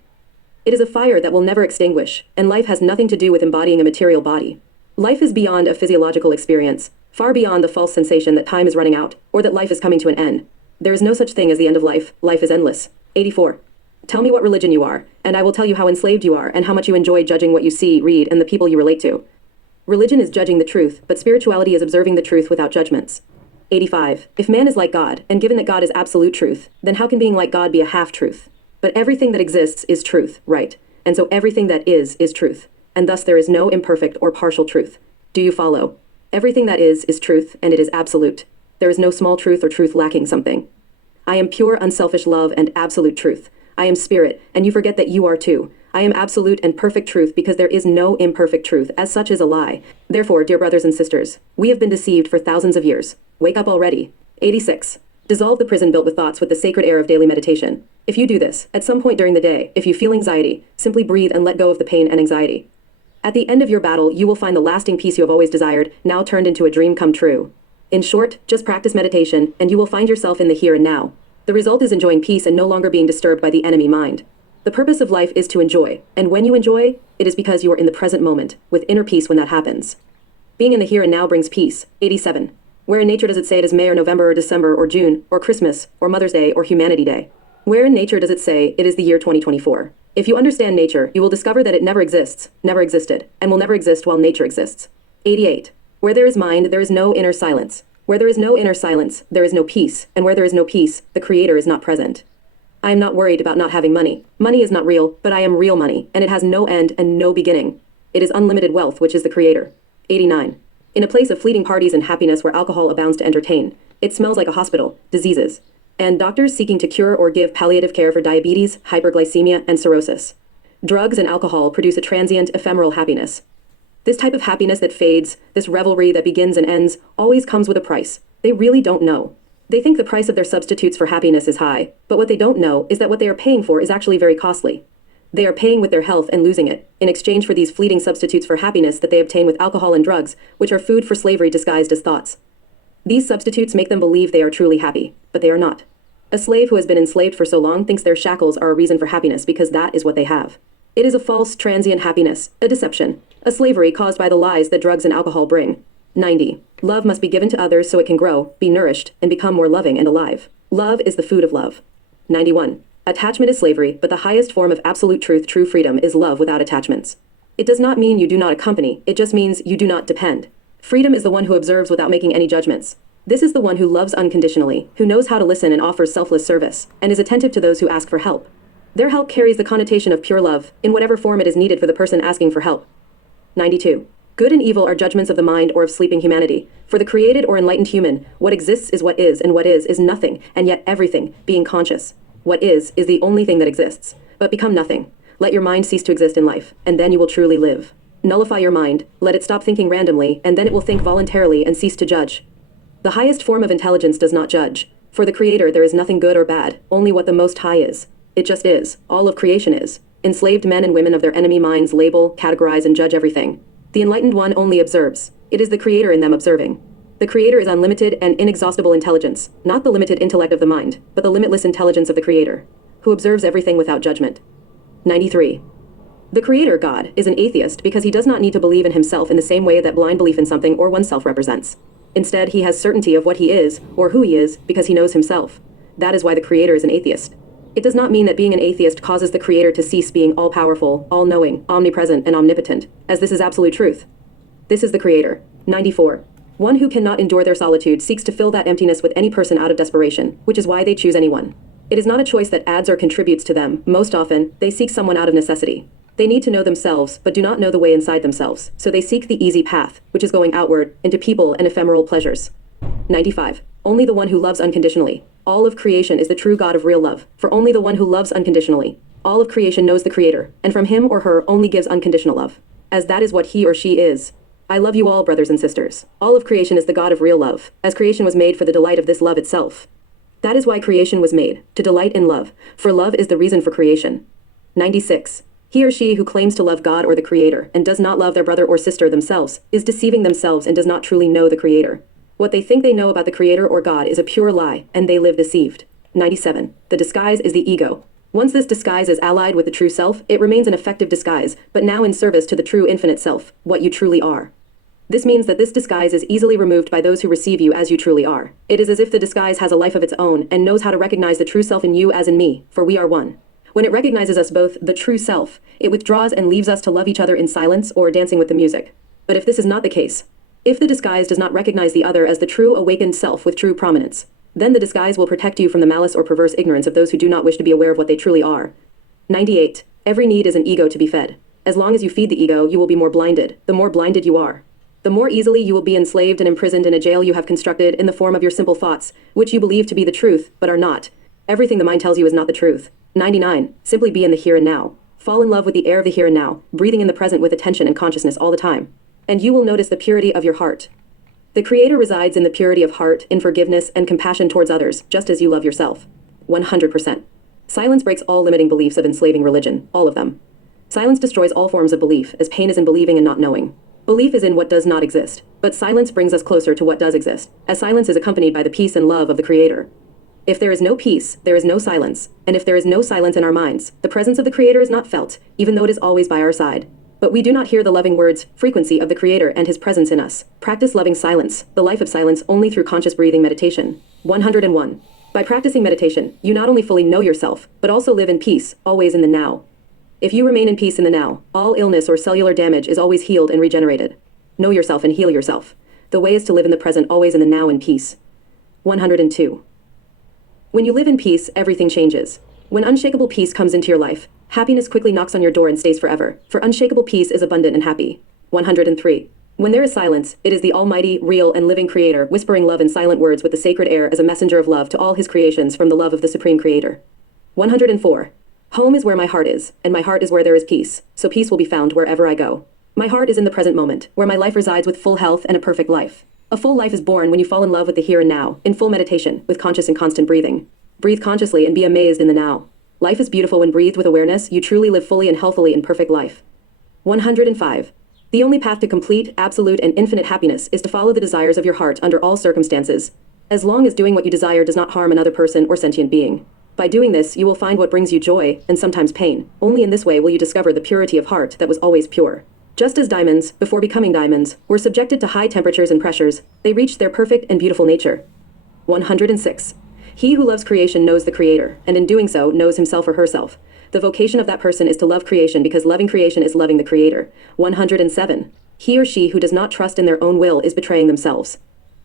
It is a fire that will never extinguish, and life has nothing to do with embodying a material body. Life is beyond a physiological experience, far beyond the false sensation that time is running out, or that life is coming to an end. There is no such thing as the end of life. Life is endless. 84. Tell me what religion you are, and I will tell you how enslaved you are and how much you enjoy judging what you see, read, and the people you relate to. Religion is judging the truth, but spirituality is observing the truth without judgments. 85. If man is like God, and given that God is absolute truth, then how can being like God be a half-truth? But everything that exists is truth, right? And so everything that is truth. And thus there is no imperfect or partial truth. Do you follow? Everything that is truth, and it is absolute. There is no small truth or truth lacking something. I am pure, unselfish love and absolute truth. I am spirit, and you forget that you are too. I am absolute and perfect truth because there is no imperfect truth, as such is a lie. Therefore, dear brothers and sisters, we have been deceived for thousands of years. Wake up already. 86. Dissolve the prison built with thoughts with the sacred air of daily meditation. If you do this, at some point during the day, if you feel anxiety, simply breathe and let go of the pain and anxiety. At the end of your battle, you will find the lasting peace you have always desired, now turned into a dream come true. In short, just practice meditation, and you will find yourself in the here and now. The result is enjoying peace and no longer being disturbed by the enemy mind. The purpose of life is to enjoy, and when you enjoy, it is because you are in the present moment, with inner peace when that happens. Being in the here and now brings peace. 87. Where in nature does it say it is May or November or December or June or Christmas or Mother's Day or Humanity Day? Where in nature does it say it is the year 2024? If you understand nature, you will discover that it never exists, never existed, and will never exist while nature exists. 88. Where there is mind, there is no inner silence. Where there is no inner silence, there is no peace, and where there is no peace, the Creator is not present. I am not worried about not having money. Money is not real, but I am real money, and it has no end and no beginning. It is unlimited wealth, which is the Creator. 89. In a place of fleeting parties and happiness where alcohol abounds to entertain, it smells like a hospital, diseases, and doctors seeking to cure or give palliative care for diabetes, hyperglycemia, and cirrhosis. Drugs and alcohol produce a transient, ephemeral happiness. This type of happiness that fades, this revelry that begins and ends, always comes with a price. They really don't know. They think the price of their substitutes for happiness is high, but what they don't know is that what they are paying for is actually very costly. They are paying with their health and losing it, in exchange for these fleeting substitutes for happiness that they obtain with alcohol and drugs, which are food for slavery disguised as thoughts. These substitutes make them believe they are truly happy, but they are not. A slave who has been enslaved for so long thinks their shackles are a reason for happiness because that is what they have. It is a false, transient happiness, a deception, a slavery caused by the lies that drugs and alcohol bring. 90. Love must be given to others so it can grow, be nourished, and become more loving and alive. Love is the food of love. 91. Attachment is slavery, but the highest form of absolute truth, true freedom, is love without attachments. It does not mean you do not accompany, it just means you do not depend. Freedom is the one who observes without making any judgments. This is the one who loves unconditionally, who knows how to listen and offers selfless service, and is attentive to those who ask for help. Their help carries the connotation of pure love, in whatever form it is needed for the person asking for help. 92. Good and evil are judgments of the mind or of sleeping humanity. For the created or enlightened human, what exists is what is, and what is nothing, and yet everything, being conscious. What is the only thing that exists. But become nothing. Let your mind cease to exist in life, and then you will truly live. Nullify your mind, let it stop thinking randomly, and then it will think voluntarily and cease to judge. The highest form of intelligence does not judge. For the Creator there is nothing good or bad, only what the Most High is. It just is. All of creation is. Enslaved men and women of their enemy minds label, categorize, and judge everything. The enlightened one only observes. It is the Creator in them observing. The Creator is unlimited and inexhaustible intelligence, not the limited intellect of the mind, but the limitless intelligence of the Creator, who observes everything without judgment. 93. The Creator, God, is an atheist because he does not need to believe in himself in the same way that blind belief in something or oneself represents. Instead, he has certainty of what he is, or who he is, because he knows himself. That is why the Creator is an atheist. It does not mean that being an atheist causes the Creator to cease being all-powerful, all-knowing, omnipresent, and omnipotent, as this is absolute truth. This is the Creator. 94. One who cannot endure their solitude seeks to fill that emptiness with any person out of desperation, which is why they choose anyone. It is not a choice that adds or contributes to them. Most often, they seek someone out of necessity. They need to know themselves, but do not know the way inside themselves, so they seek the easy path, which is going outward, into people and ephemeral pleasures. 95. Only the one who loves unconditionally. All of creation is the true God of real love, for only the one who loves unconditionally. All of creation knows the Creator, and from him or her only gives unconditional love, as that is what he or she is. I love you all, brothers and sisters. All of creation is the God of real love, as creation was made for the delight of this love itself. That is why creation was made, to delight in love, for love is the reason for creation. 96. He or she who claims to love God or the Creator, and does not love their brother or sister themselves, is deceiving themselves and does not truly know the Creator. What they think they know about the Creator or God is a pure lie, and they live deceived. 97. The disguise is the ego. Once this disguise is allied with the true self, it remains an effective disguise, but now in service to the true infinite self, what you truly are. This means that this disguise is easily removed by those who receive you as you truly are. It is as if the disguise has a life of its own and knows how to recognize the true self in you as in me, for we are one. When it recognizes us both, the true self, it withdraws and leaves us to love each other in silence or dancing with the music. But if this is not the case, if the disguise does not recognize the other as the true awakened self with true prominence, then the disguise will protect you from the malice or perverse ignorance of those who do not wish to be aware of what they truly are. 98. Every need is an ego to be fed. As long as you feed the ego, you will be more blinded, the more blinded you are. The more easily you will be enslaved and imprisoned in a jail you have constructed in the form of your simple thoughts, which you believe to be the truth, but are not. Everything the mind tells you is not the truth. 99. Simply be in the here and now. Fall in love with the air of the here and now, breathing in the present with attention and consciousness all the time. And you will notice the purity of your heart. The Creator resides in the purity of heart, in forgiveness and compassion towards others, just as you love yourself. 100%. Silence breaks all limiting beliefs of enslaving religion, all of them. Silence destroys all forms of belief, as pain is in believing and not knowing. Belief is in what does not exist, but silence brings us closer to what does exist, as silence is accompanied by the peace and love of the Creator. If there is no peace, there is no silence, and if there is no silence in our minds, the presence of the Creator is not felt, even though it is always by our side. But we do not hear the loving words, frequency of the Creator and His presence in us. Practice loving silence, the life of silence, only through conscious breathing meditation. 101. By practicing meditation, you not only fully know yourself, but also live in peace, always in the now. If you remain in peace in the now, all illness or cellular damage is always healed and regenerated. Know yourself and heal yourself. The way is to live in the present, always in the now in peace. 102. When you live in peace, everything changes. When unshakable peace comes into your life, happiness quickly knocks on your door and stays forever, for unshakable peace is abundant and happy. 103. When there is silence, it is the almighty, real, and living Creator whispering love in silent words with the sacred air as a messenger of love to all His creations from the love of the Supreme Creator. 104. Home is where my heart is, and my heart is where there is peace, so peace will be found wherever I go. My heart is in the present moment, where my life resides with full health and a perfect life. A full life is born when you fall in love with the here and now, in full meditation, with conscious and constant breathing. Breathe consciously and be amazed in the now. Life is beautiful when breathed with awareness. You truly live fully and healthily in perfect life. 105. The only path to complete, absolute, and infinite happiness is to follow the desires of your heart under all circumstances, as long as doing what you desire does not harm another person or sentient being. By doing this, you will find what brings you joy, and sometimes pain. Only in this way will you discover the purity of heart that was always pure. Just as diamonds, before becoming diamonds, were subjected to high temperatures and pressures, they reached their perfect and beautiful nature. 106. He who loves creation knows the Creator, and in doing so, knows himself or herself. The vocation of that person is to love creation because loving creation is loving the Creator. 107. He or she who does not trust in their own will is betraying themselves.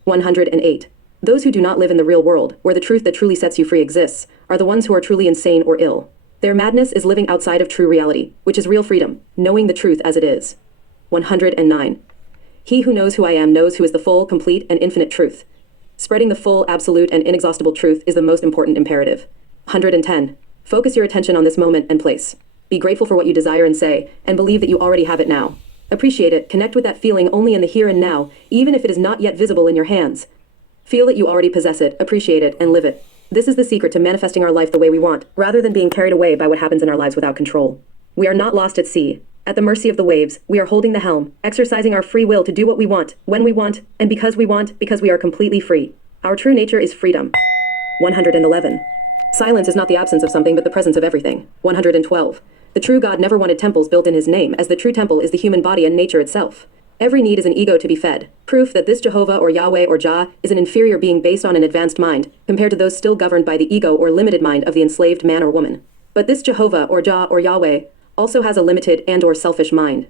108. Those who do not live in the real world, where the truth that truly sets you free exists, are the ones who are truly insane or ill. Their madness is living outside of true reality, which is real freedom, knowing the truth as it is. 109. He who knows who I am knows who is the full, complete, and infinite truth. Spreading the full, absolute, and inexhaustible truth is the most important imperative. 110. Focus your attention on this moment and place. Be grateful for what you desire and say, and believe that you already have it now. Appreciate it, connect with that feeling only in the here and now, even if it is not yet visible in your hands. Feel that you already possess it, appreciate it, and live it. This is the secret to manifesting our life the way we want, rather than being carried away by what happens in our lives without control. We are not lost at sea. At the mercy of the waves, we are holding the helm, exercising our free will to do what we want, when we want, and because we want, because we are completely free. Our true nature is freedom. 111. Silence is not the absence of something but the presence of everything. 112. The true God never wanted temples built in his name, as the true temple is the human body and nature itself. Every need is an ego to be fed. Proof that this Jehovah or Yahweh or Jah is an inferior being based on an advanced mind, compared to those still governed by the ego or limited mind of the enslaved man or woman. But this Jehovah or Jah or Yahweh also has a limited and or selfish mind.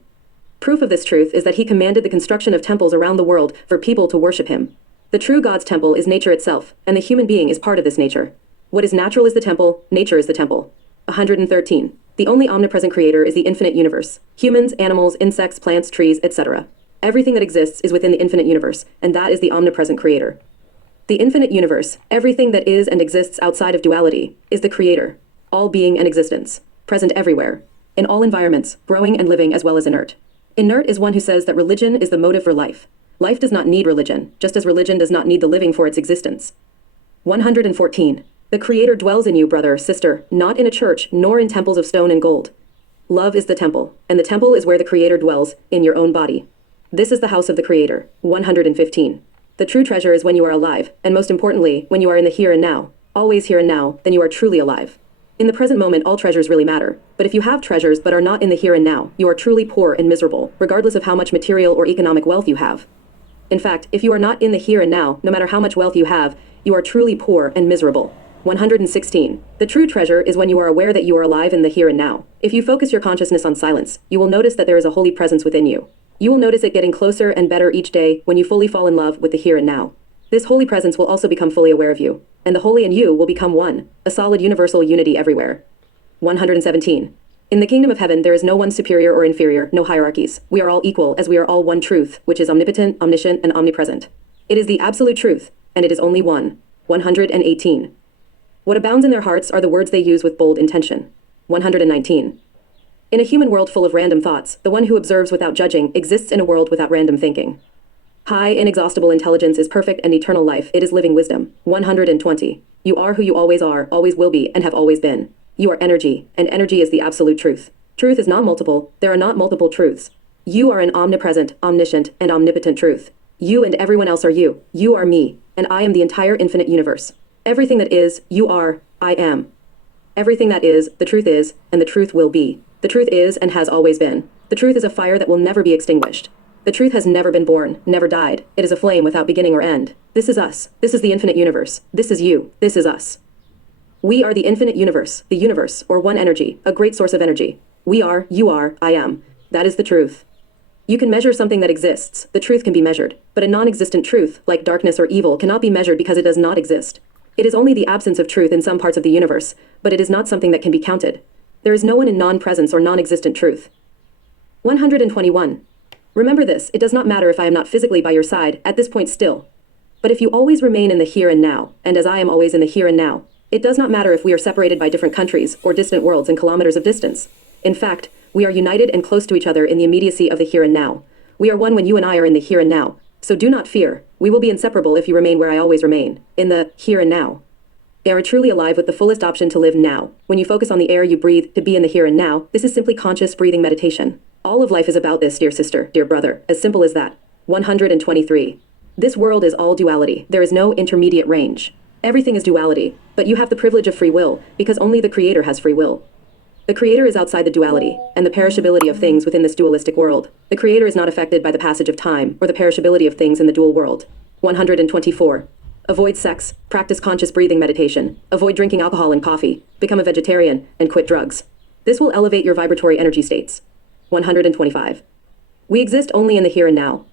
Proof of this truth is that he commanded the construction of temples around the world for people to worship him. The true God's temple is nature itself, and the human being is part of this nature. What is natural is the temple, nature is the temple. 113. The only omnipresent creator is the infinite universe. Humans, animals, insects, plants, trees, etc. Everything that exists is within the infinite universe, and that is the omnipresent creator. The infinite universe, everything that is and exists outside of duality, is the creator. All being and existence, present everywhere. In all environments, growing and living as well as inert. Inert is one who says that religion is the motive for life. Life does not need religion, just as religion does not need the living for its existence. 114. The Creator dwells in you, brother, sister, not in a church, nor in temples of stone and gold. Love is the temple, and the temple is where the Creator dwells, in your own body. This is the house of the Creator. 115. The true treasure is when you are alive, and most importantly, when you are in the here and now, always here and now, then you are truly alive. In the present moment, all treasures really matter. But if you have treasures but are not in the here and now, you are truly poor and miserable, regardless of how much material or economic wealth you have. In fact, if you are not in the here and now, no matter how much wealth you have, you are truly poor and miserable. 116. The true treasure is when you are aware that you are alive in the here and now. If you focus your consciousness on silence, you will notice that there is a holy presence within you. You will notice it getting closer and better each day when you fully fall in love with the here and now. This holy presence will also become fully aware of you, and the holy and you will become one, a solid universal unity everywhere. 117. In the kingdom of heaven there is no one superior or inferior, no hierarchies. We are all equal as we are all one truth, which is omnipotent, omniscient, and omnipresent. It is the absolute truth, and it is only one. 118. What abounds in their hearts are the words they use with bold intention. 119. In a human world full of random thoughts, the one who observes without judging exists in a world without random thinking. High, inexhaustible intelligence is perfect and eternal life. It is living wisdom. 120. You are who you always are, always will be, and have always been. You are energy, and energy is the absolute truth. Truth is not multiple. There are not multiple truths. You are an omnipresent, omniscient, and omnipotent truth. You and everyone else are you. You are me, and I am the entire infinite universe. Everything that is, you are, I am. Everything that is, the truth is, and the truth will be. The truth is and has always been. The truth is a fire that will never be extinguished. The truth has never been born, never died. It is a flame without beginning or end. This is us. This is the infinite universe. This is you. This is us. We are the infinite universe, or one energy, a great source of energy. We are, you are, I am. That is the truth. You can measure something that exists. The truth can be measured. But a non-existent truth, like darkness or evil, cannot be measured because it does not exist. It is only the absence of truth in some parts of the universe, but it is not something that can be counted. There is no one in non-presence or non-existent truth. 121. Remember this, it does not matter if I am not physically by your side, at this point still. But if you always remain in the here and now, and as I am always in the here and now, it does not matter if we are separated by different countries or distant worlds and kilometers of distance. In fact, we are united and close to each other in the immediacy of the here and now. We are one when you and I are in the here and now. So do not fear. We will be inseparable if you remain where I always remain, in the here and now. You are truly alive with the fullest option to live now. When you focus on the air you breathe to be in the here and now, this is simply conscious breathing meditation. All of life is about this, dear sister, dear brother, as simple as that. 123. This world is all duality. There is no intermediate range. Everything is duality, but you have the privilege of free will, because only the Creator has free will. The Creator is outside the duality, and the perishability of things within this dualistic world. The Creator is not affected by the passage of time, or the perishability of things in the dual world. 124. Avoid sex, practice conscious breathing meditation, avoid drinking alcohol and coffee, become a vegetarian, and quit drugs. This will elevate your vibratory energy states. 125. We exist only in the here and now.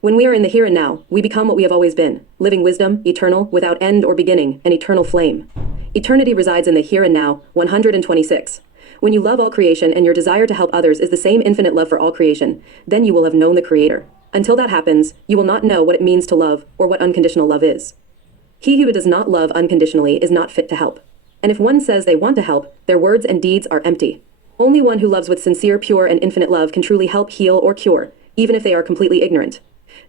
When we are in the here and now, we become what we have always been, living wisdom, eternal, without end or beginning, an eternal flame. Eternity resides in the here and now. 126. When you love all creation and your desire to help others is the same infinite love for all creation, then you will have known the Creator. Until that happens, you will not know what it means to love or what unconditional love is. He who does not love unconditionally is not fit to help. And if one says they want to help, their words and deeds are empty. Only one who loves with sincere, pure, and infinite love can truly help, heal, or cure, even if they are completely ignorant.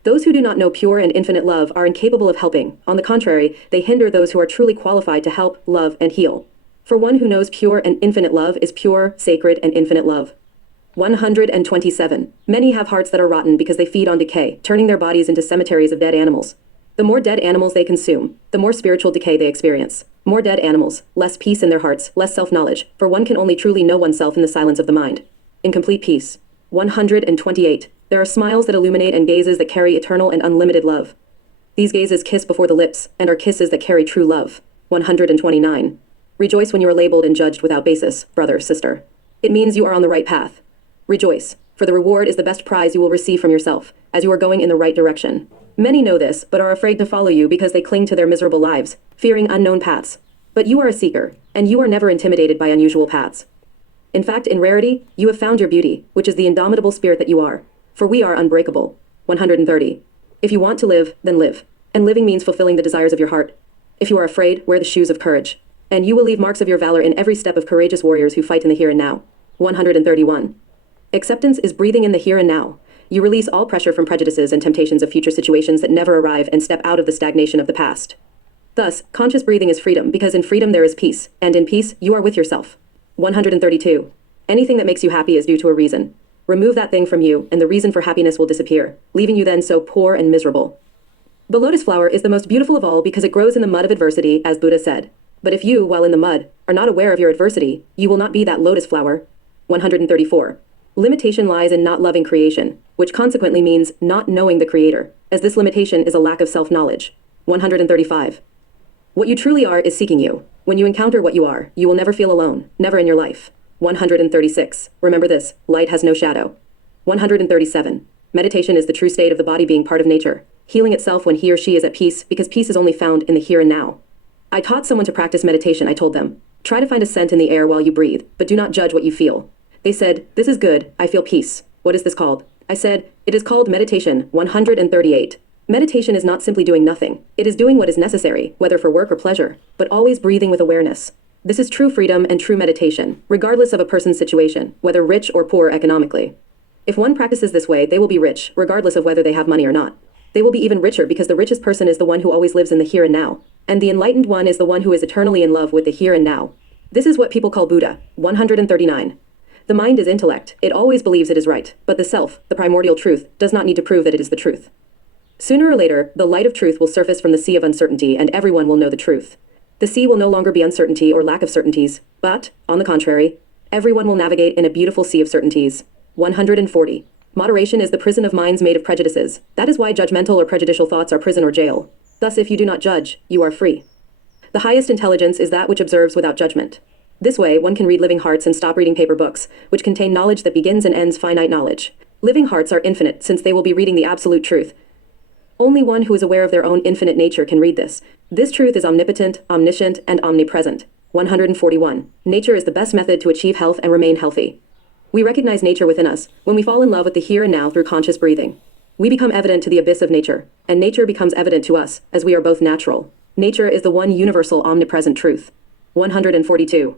Those who do not know pure and infinite love are incapable of helping. On the contrary, they hinder those who are truly qualified to help, love, and heal. For one who knows pure and infinite love is pure, sacred, and infinite love. 127. Many have hearts that are rotten because they feed on decay, turning their bodies into cemeteries of dead animals. The more dead animals they consume, the more spiritual decay they experience. More dead animals, less peace in their hearts, less self-knowledge, for one can only truly know oneself in the silence of the mind. In complete peace. 128. There are smiles that illuminate and gazes that carry eternal and unlimited love. These gazes kiss before the lips, and are kisses that carry true love. 129. Rejoice when you are labeled and judged without basis, brother, sister. It means you are on the right path. Rejoice, for the reward is the best prize you will receive from yourself, as you are going in the right direction. Many know this, but are afraid to follow you because they cling to their miserable lives, fearing unknown paths. But you are a seeker, and you are never intimidated by unusual paths. In fact, in rarity, you have found your beauty, which is the indomitable spirit that you are. For we are unbreakable. 130. If you want to live, then live. And living means fulfilling the desires of your heart. If you are afraid, wear the shoes of courage. And you will leave marks of your valor in every step of courageous warriors who fight in the here and now. 131. Acceptance is breathing in the here and now. You release all pressure from prejudices and temptations of future situations that never arrive and step out of the stagnation of the past. Thus, conscious breathing is freedom, because in freedom there is peace, and in peace you are with yourself. 132. Anything that makes you happy is due to a reason. Remove that thing from you, and the reason for happiness will disappear, leaving you then so poor and miserable. The lotus flower is the most beautiful of all because it grows in the mud of adversity, as Buddha said. But if you, while in the mud, are not aware of your adversity, you will not be that lotus flower. 134. Limitation lies in not loving creation, which consequently means not knowing the Creator, as this limitation is a lack of self-knowledge. 135. What you truly are is seeking you. When you encounter what you are, you will never feel alone, never in your life. 136. Remember this, light has no shadow. 137. Meditation is the true state of the body being part of nature, healing itself when he or she is at peace, because peace is only found in the here and now. I taught someone to practice meditation. I told them, try to find a scent in the air while you breathe, but do not judge what you feel. They said, this is good, I feel peace. What is this called? I said, it is called meditation. 138. Meditation is not simply doing nothing. It is doing what is necessary, whether for work or pleasure, but always breathing with awareness. This is true freedom and true meditation, regardless of a person's situation, whether rich or poor economically. If one practices this way, they will be rich, regardless of whether they have money or not. They will be even richer because the richest person is the one who always lives in the here and now, and the enlightened one is the one who is eternally in love with the here and now. This is what people call Buddha. 139. The mind is intellect. It always believes it is right, but the self, the primordial truth, does not need to prove that it is the truth. Sooner or later, the light of truth will surface from the sea of uncertainty and everyone will know the truth. The sea will no longer be uncertainty or lack of certainties, but, on the contrary, everyone will navigate in a beautiful sea of certainties. 140. Moderation is the prison of minds made of prejudices. That is why judgmental or prejudicial thoughts are prison or jail. Thus, if you do not judge, you are free. The highest intelligence is that which observes without judgment. This way, one can read living hearts and stop reading paper books, which contain knowledge that begins and ends finite knowledge. Living hearts are infinite, since they will be reading the absolute truth. Only one who is aware of their own infinite nature can read this. This truth is omnipotent, omniscient, and omnipresent. 141. Nature is the best method to achieve health and remain healthy. We recognize nature within us when we fall in love with the here and now through conscious breathing. We become evident to the abyss of nature, and nature becomes evident to us, as we are both natural. Nature is the one universal omnipresent truth. 142.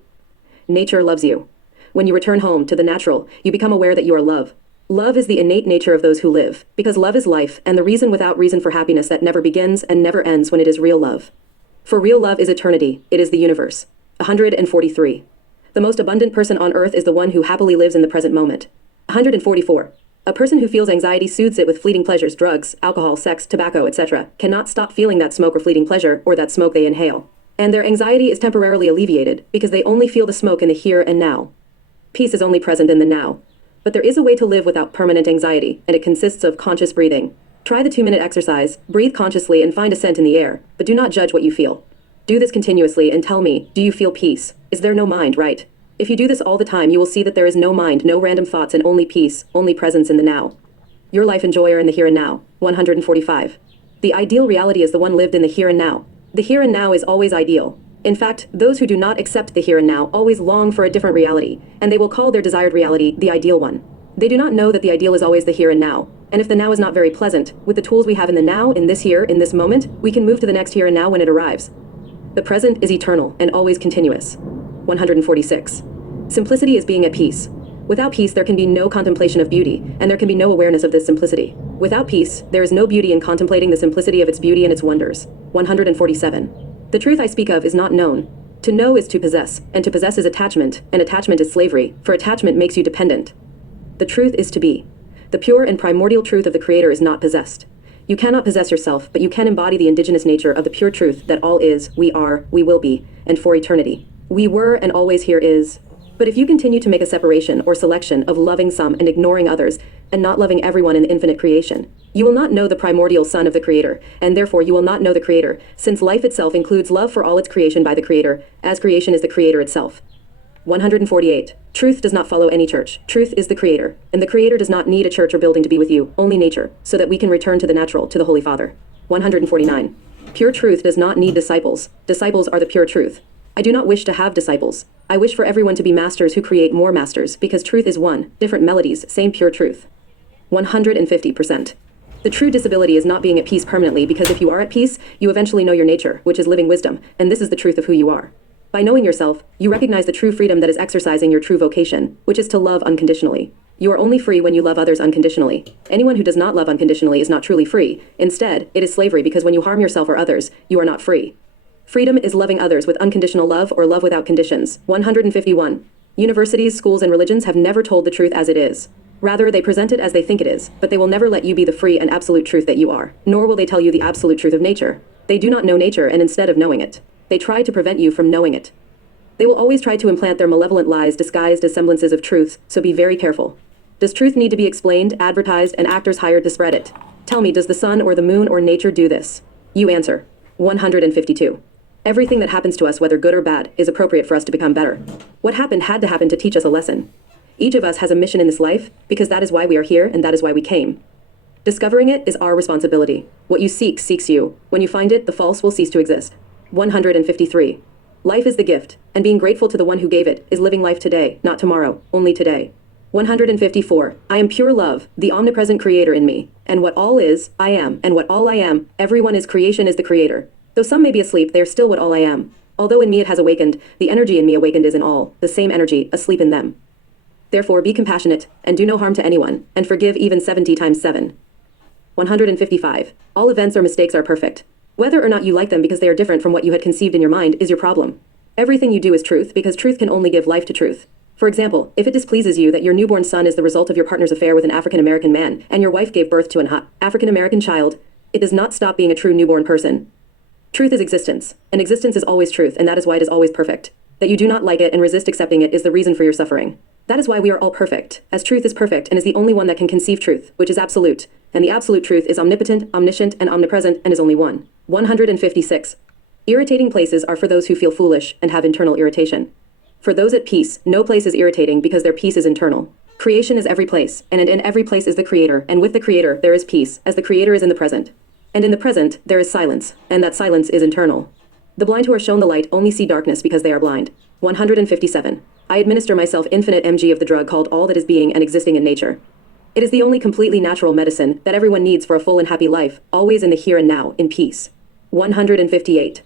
Nature loves you. When you return home to the natural, you become aware that you are love. Love is the innate nature of those who live, because love is life and the reason without reason for happiness that never begins and never ends when it is real love. For real love is eternity, it is the universe. 143. The most abundant person on earth is the one who happily lives in the present moment. 144. A person who feels anxiety soothes it with fleeting pleasures, drugs, alcohol, sex, tobacco, etc., cannot stop feeling that smoke or fleeting pleasure or that smoke they inhale. And their anxiety is temporarily alleviated because they only feel the smoke in the here and now. Peace is only present in the now. But there is a way to live without permanent anxiety, and it consists of conscious breathing. Try the 2-minute exercise, breathe consciously and find a scent in the air, but do not judge what you feel. Do this continuously and tell me, do you feel peace? Is there no mind, right? If you do this all the time, you will see that there is no mind, no random thoughts, and only peace, only presence in the now. Your life enjoyer in the here and now. 145. The ideal reality is the one lived in the here and now. The here and now is always ideal. In fact, those who do not accept the here and now always long for a different reality, and they will call their desired reality the ideal one. They do not know that the ideal is always the here and now, and if the now is not very pleasant, with the tools we have in the now, in this here, in this moment, we can move to the next here and now when it arrives. The present is eternal and always continuous. 146. Simplicity is being at peace. Without peace, there can be no contemplation of beauty, and there can be no awareness of this simplicity. Without peace, there is no beauty in contemplating the simplicity of its beauty and its wonders. 147. The truth I speak of is not known. To know is to possess, and to possess is attachment, and attachment is slavery, for attachment makes you dependent. The truth is to be. The pure and primordial truth of the Creator is not possessed. You cannot possess yourself, but you can embody the indigenous nature of the pure truth that all is, we are, we will be, and for eternity. We were and always here is. But if you continue to make a separation or selection of loving some and ignoring others, and not loving everyone in the infinite creation, you will not know the primordial Son of the Creator, and therefore you will not know the Creator, since life itself includes love for all its creation by the Creator, as creation is the Creator itself. 148. Truth does not follow any church. Truth is the Creator, and the Creator does not need a church or building to be with you, only nature, so that we can return to the natural, to the Holy Father. 149. Pure truth does not need disciples. Disciples are the pure truth. I do not wish to have disciples. I wish for everyone to be masters who create more masters, because truth is one, different melodies, same pure truth. 150%. The true disability is not being at peace permanently, because if you are at peace, you eventually know your nature, which is living wisdom, and this is the truth of who you are. By knowing yourself, you recognize the true freedom that is exercising your true vocation, which is to love unconditionally. You are only free when you love others unconditionally. Anyone who does not love unconditionally is not truly free. Instead, it is slavery, because when you harm yourself or others, you are not free. Freedom is loving others with unconditional love or love without conditions. 151. Universities, schools, and religions have never told the truth as it is. Rather, they present it as they think it is, but they will never let you be the free and absolute truth that you are, nor will they tell you the absolute truth of nature. They do not know nature, and instead of knowing it, they try to prevent you from knowing it. They will always try to implant their malevolent lies disguised as semblances of truth, so be very careful. Does truth need to be explained, advertised, and actors hired to spread it? Tell me, does the sun or the moon or nature do this? You answer. 152. Everything that happens to us, whether good or bad, is appropriate for us to become better. What happened had to happen to teach us a lesson. Each of us has a mission in this life, because that is why we are here and that is why we came. Discovering it is our responsibility. What you seek seeks you. When you find it, the false will cease to exist. 153. Life is the gift, and being grateful to the one who gave it is living life today, not tomorrow, only today. 154. I am pure love, the omnipresent creator in me, and what all is, I am, and what all I am, everyone is creation is the creator. Though some may be asleep, they are still what all I am. Although in me it has awakened, the energy in me awakened is in all, the same energy, asleep in them. Therefore be compassionate, and do no harm to anyone, and forgive even 70 times 7. 155. All events or mistakes are perfect. Whether or not you like them because they are different from what you had conceived in your mind is your problem. Everything you do is truth, because truth can only give life to truth. For example, if it displeases you that your newborn son is the result of your partner's affair with an African-American man, and your wife gave birth to an African-American child, it does not stop being a true newborn person. Truth is existence, and existence is always truth, and that is why it is always perfect. That you do not like it and resist accepting it is the reason for your suffering. That is why we are all perfect, as truth is perfect and is the only one that can conceive truth, which is absolute, and the absolute truth is omnipotent, omniscient, and omnipresent, and is only one. 156. Irritating places are for those who feel foolish and have internal irritation. For those at peace, no place is irritating because their peace is internal. Creation is every place, and in every place is the Creator, and with the Creator there is peace, as the Creator is in the present. And in the present, there is silence, and that silence is internal. The blind who are shown the light only see darkness because they are blind. 157. I administer myself infinite mg of the drug called all that is being and existing in nature. It is the only completely natural medicine that everyone needs for a full and happy life, always in the here and now, in peace. 158.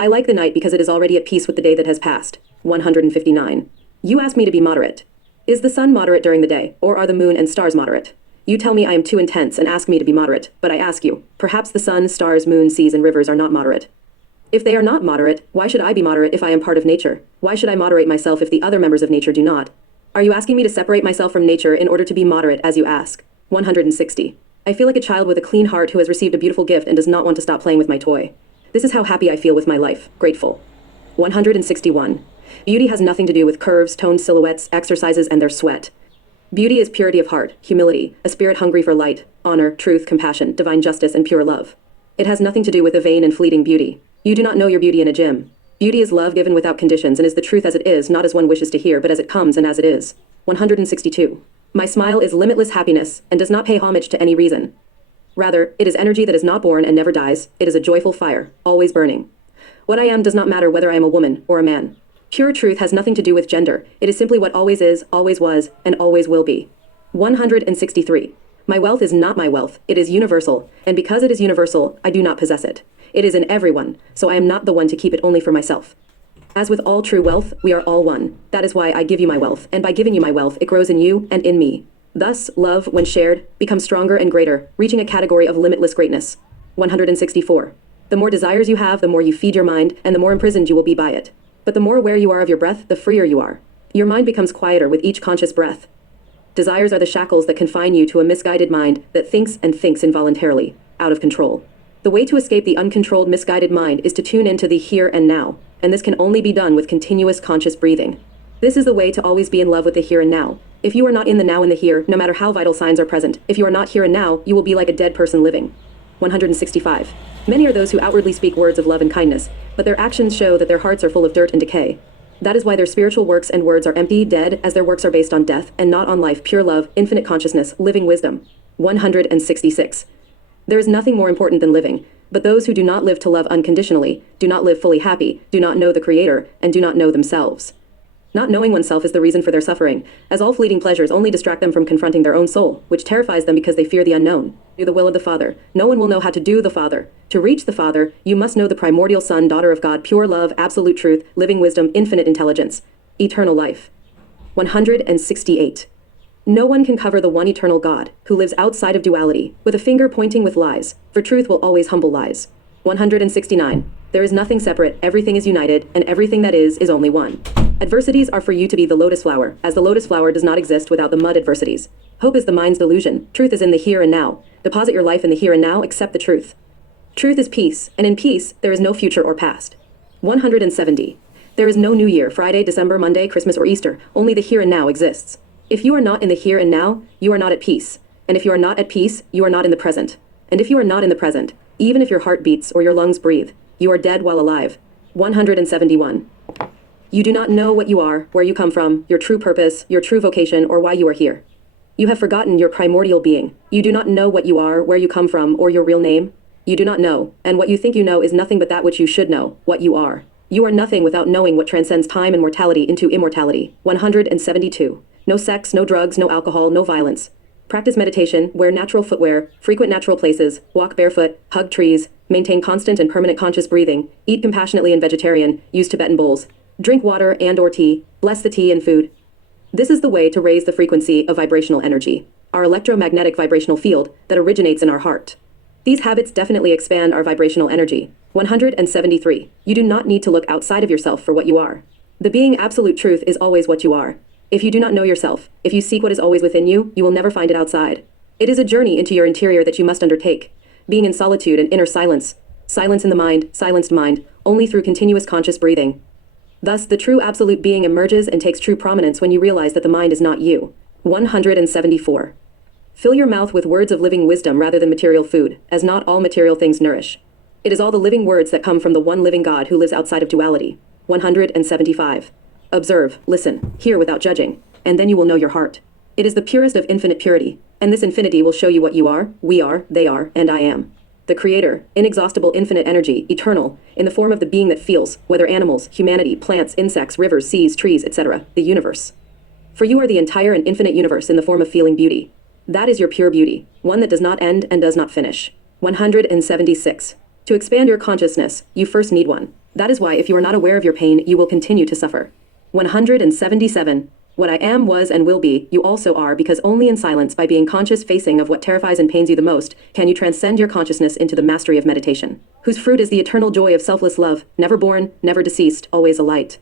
I like the night because it is already at peace with the day that has passed. 159. You ask me to be moderate. Is the sun moderate during the day, or are the moon and stars moderate? You tell me I am too intense and ask me to be moderate, but I ask you, perhaps the sun, stars, moon, seas, and rivers are not moderate. If they are not moderate, why should I be moderate if I am part of nature? Why should I moderate myself if the other members of nature do not? Are you asking me to separate myself from nature in order to be moderate as you ask? 160. I feel like a child with a clean heart who has received a beautiful gift and does not want to stop playing with my toy. This is how happy I feel with my life, grateful. 161. Beauty has nothing to do with curves, toned silhouettes, exercises, and their sweat. Beauty is purity of heart, humility, a spirit hungry for light, honor, truth, compassion, divine justice, and pure love. It has nothing to do with a vain and fleeting beauty. You do not know your beauty in a gym. Beauty is love given without conditions and is the truth as it is, not as one wishes to hear, but as it comes and as it is. 162. My smile is limitless happiness and does not pay homage to any reason. Rather, it is energy that is not born and never dies. It is a joyful fire, always burning. What I am does not matter whether I am a woman or a man. Pure truth has nothing to do with gender. It is simply what always is, always was, and always will be. 163. My wealth is not my wealth. It is universal, and because it is universal, I do not possess it. It is in everyone, so I am not the one to keep it only for myself. As with all true wealth, we are all one. That is why I give you my wealth, and by giving you my wealth, it grows in you and in me. Thus, love, when shared, becomes stronger and greater, reaching a category of limitless greatness. 164. The more desires you have, the more you feed your mind, and the more imprisoned you will be by it. But the more aware you are of your breath, the freer you are. Your mind becomes quieter with each conscious breath. Desires are the shackles that confine you to a misguided mind that thinks and thinks involuntarily, out of control. The way to escape the uncontrolled, misguided mind is to tune into the here and now, and this can only be done with continuous conscious breathing. This is the way to always be in love with the here and now. If you are not in the now and the here, no matter how vital signs are present, if you are not here and now, you will be like a dead person living. 165. Many are those who outwardly speak words of love and kindness, but their actions show that their hearts are full of dirt and decay. That is why their spiritual works and words are empty, dead, as their works are based on death and not on life, pure love, infinite consciousness, living wisdom. 166. There is nothing more important than living, but those who do not live to love unconditionally, do not live fully happy, do not know the Creator, and do not know themselves. Not knowing oneself is the reason for their suffering, as all fleeting pleasures only distract them from confronting their own soul, which terrifies them because they fear the unknown. Do the will of the Father. No one will know how to do the Father. To reach the Father, you must know the primordial Son, daughter of God, pure love, absolute truth, living wisdom, infinite intelligence, eternal life. 168. No one can cover the one eternal God, who lives outside of duality, with a finger pointing with lies, for truth will always humble lies. 169. There is nothing separate, everything is united, and everything that is only one. Adversities are for you to be the lotus flower, as the lotus flower does not exist without the mud adversities. Hope is the mind's delusion. Truth is in the here and now. Deposit your life in the here and now, accept the truth. Truth is peace, and in peace, there is no future or past. 170. There is no New Year, Friday, December, Monday, Christmas, or Easter. Only the here and now exists. If you are not in the here and now, you are not at peace. And if you are not at peace, you are not in the present. And if you are not in the present, even if your heart beats or your lungs breathe, you are dead while alive. 171. You do not know what you are, where you come from, your true purpose, your true vocation, or why you are here. You have forgotten your primordial being. You do not know what you are, where you come from, or your real name. You do not know, and what you think you know is nothing but that which you should know, what you are. You are nothing without knowing what transcends time and mortality into immortality. 172. No sex, no drugs, no alcohol, no violence. Practice meditation, wear natural footwear, frequent natural places, walk barefoot, hug trees, maintain constant and permanent conscious breathing, eat compassionately and vegetarian, use Tibetan bowls, drink water and or tea, bless the tea and food. This is the way to raise the frequency of vibrational energy, our electromagnetic vibrational field that originates in our heart. These habits definitely expand our vibrational energy. 173. You do not need to look outside of yourself for what you are. The being absolute truth is always what you are. If you do not know yourself, if you seek what is always within you, you will never find it outside. It is a journey into your interior that you must undertake. Being in solitude and inner silence. Silence in the mind, silenced mind, only through continuous conscious breathing. Thus, the true absolute being emerges and takes true prominence when you realize that the mind is not you. 174. Fill your mouth with words of living wisdom rather than material food, as not all material things nourish. It is all the living words that come from the one living God who lives outside of duality. 175. Observe, listen, hear without judging, and then you will know your heart. It is the purest of infinite purity, and this infinity will show you what you are, we are, they are, and I am. The Creator, inexhaustible infinite energy, eternal, in the form of the being that feels, whether animals, humanity, plants, insects, rivers, seas, trees, etc., the universe. For you are the entire and infinite universe in the form of feeling beauty. That is your pure beauty, one that does not end and does not finish. 176. To expand your consciousness, you first need one. That is why if you are not aware of your pain, you will continue to suffer. 177. What I am, was, and will be, you also are, because only in silence, by being conscious facing of what terrifies and pains you the most, can you transcend your consciousness into the mastery of meditation, whose fruit is the eternal joy of selfless love, never born, never deceased, always a light.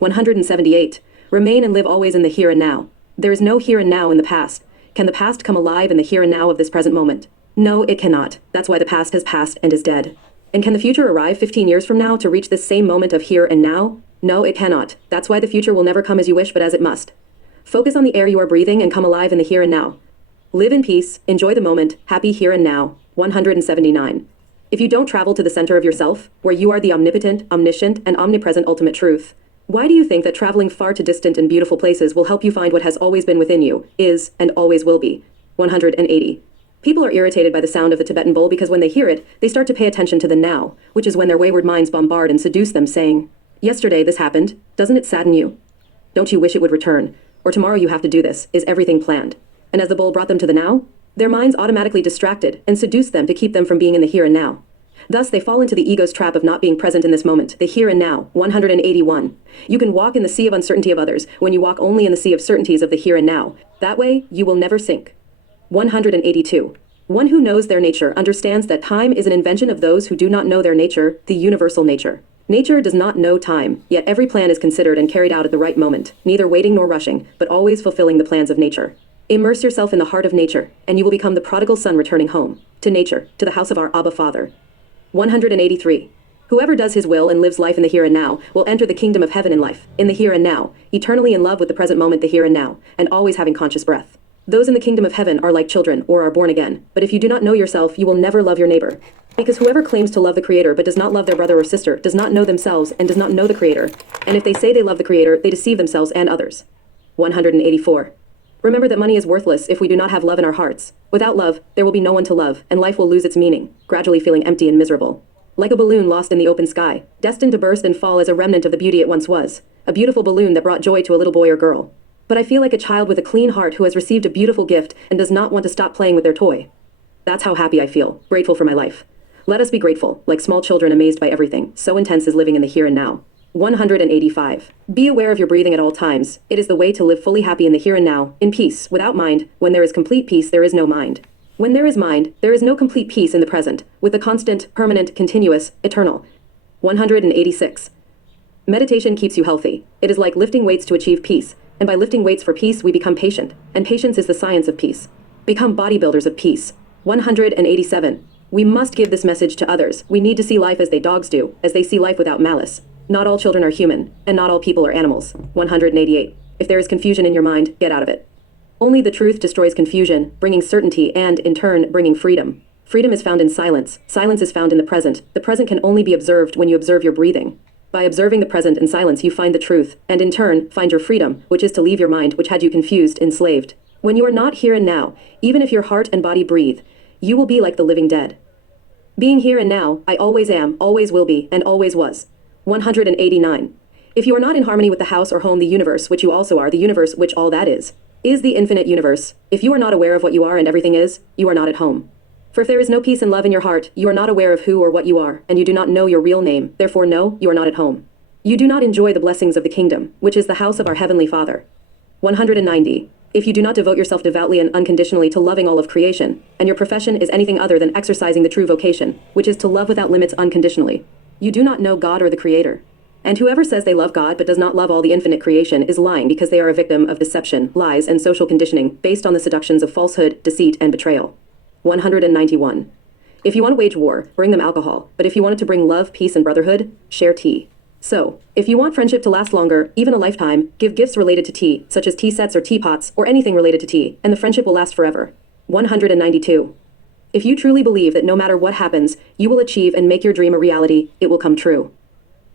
178. Remain and live always in the here and now. There is no here and now in the past. Can the past come alive in the here and now of this present moment? No, it cannot. That's why the past has passed and is dead. And can the future arrive 15 years from now to reach this same moment of here and now? No, it cannot. That's why the future will never come as you wish but as it must. Focus on the air you are breathing and come alive in the here and now. Live in peace, enjoy the moment, happy here and now. 179. If you don't travel to the center of yourself, where you are the omnipotent, omniscient, and omnipresent ultimate truth, why do you think that traveling far to distant and beautiful places will help you find what has always been within you, is, and always will be? 180. People are irritated by the sound of the Tibetan bowl because when they hear it, they start to pay attention to the now, which is when their wayward minds bombard and seduce them, saying, "Yesterday this happened, doesn't it sadden you? Don't you wish it would return? Or tomorrow you have to do this, is everything planned?" And as the bowl brought them to the now, their minds automatically distracted and seduced them to keep them from being in the here and now. Thus, they fall into the ego's trap of not being present in this moment, the here and now. 181. You can walk in the sea of uncertainty of others when you walk only in the sea of certainties of the here and now. That way, you will never sink. 182. One who knows their nature understands that time is an invention of those who do not know their nature, the universal nature. Nature does not know time, yet every plan is considered and carried out at the right moment, neither waiting nor rushing, but always fulfilling the plans of nature. Immerse yourself in the heart of nature, and you will become the prodigal son returning home, to nature, to the house of our Abba Father. 183. Whoever does his will and lives life in the here and now will enter the kingdom of heaven in life, in the here and now, eternally in love with the present moment, the here and now, and always having conscious breath. Those in the kingdom of heaven are like children or are born again, but if you do not know yourself, you will never love your neighbor. Because whoever claims to love the Creator but does not love their brother or sister does not know themselves and does not know the Creator, and if they say they love the Creator, they deceive themselves and others. 184. Remember that money is worthless if we do not have love in our hearts. Without love, there will be no one to love, and life will lose its meaning, gradually feeling empty and miserable. Like a balloon lost in the open sky, destined to burst and fall as a remnant of the beauty it once was, a beautiful balloon that brought joy to a little boy or girl. But I feel like a child with a clean heart who has received a beautiful gift and does not want to stop playing with their toy. That's how happy I feel, grateful for my life. Let us be grateful, like small children amazed by everything, so intense is living in the here and now. 185. Be aware of your breathing at all times. It is the way to live fully happy in the here and now, in peace, without mind. When there is complete peace, there is no mind. When there is mind, there is no complete peace in the present, with the constant, permanent, continuous, eternal. 186. Meditation keeps you healthy. It is like lifting weights to achieve peace, and by lifting weights for peace, we become patient, and patience is the science of peace. Become bodybuilders of peace. 187. We must give this message to others. We need to see life as they dogs do, as they see life without malice. Not all children are human, and not all people are animals. 188. If there is confusion in your mind, get out of it. Only the truth destroys confusion, bringing certainty and, in turn, bringing freedom. Freedom is found in silence. Silence is found in the present. The present can only be observed when you observe your breathing. By observing the present in silence, you find the truth, and in turn, find your freedom, which is to leave your mind, which had you confused, enslaved. When you are not here and now, even if your heart and body breathe, you will be like the living dead. Being here and now, I always am, always will be, and always was. 189. If you are not in harmony with the house or home, the universe, which you also are, the universe, which all that is the infinite universe. If you are not aware of what you are and everything is, you are not at home. For if there is no peace and love in your heart, you are not aware of who or what you are, and you do not know your real name, therefore no, you are not at home. You do not enjoy the blessings of the kingdom, which is the house of our Heavenly Father. 190. If you do not devote yourself devoutly and unconditionally to loving all of creation, and your profession is anything other than exercising the true vocation, which is to love without limits unconditionally, you do not know God or the Creator. And whoever says they love God but does not love all the infinite creation is lying because they are a victim of deception, lies, and social conditioning based on the seductions of falsehood, deceit, and betrayal. 191. If you want to wage war, bring them alcohol, but if you want it to bring love, peace, and brotherhood, share tea. So, if you want friendship to last longer, even a lifetime, give gifts related to tea, such as tea sets or teapots, or anything related to tea, and the friendship will last forever. 192. If you truly believe that no matter what happens, you will achieve and make your dream a reality, it will come true.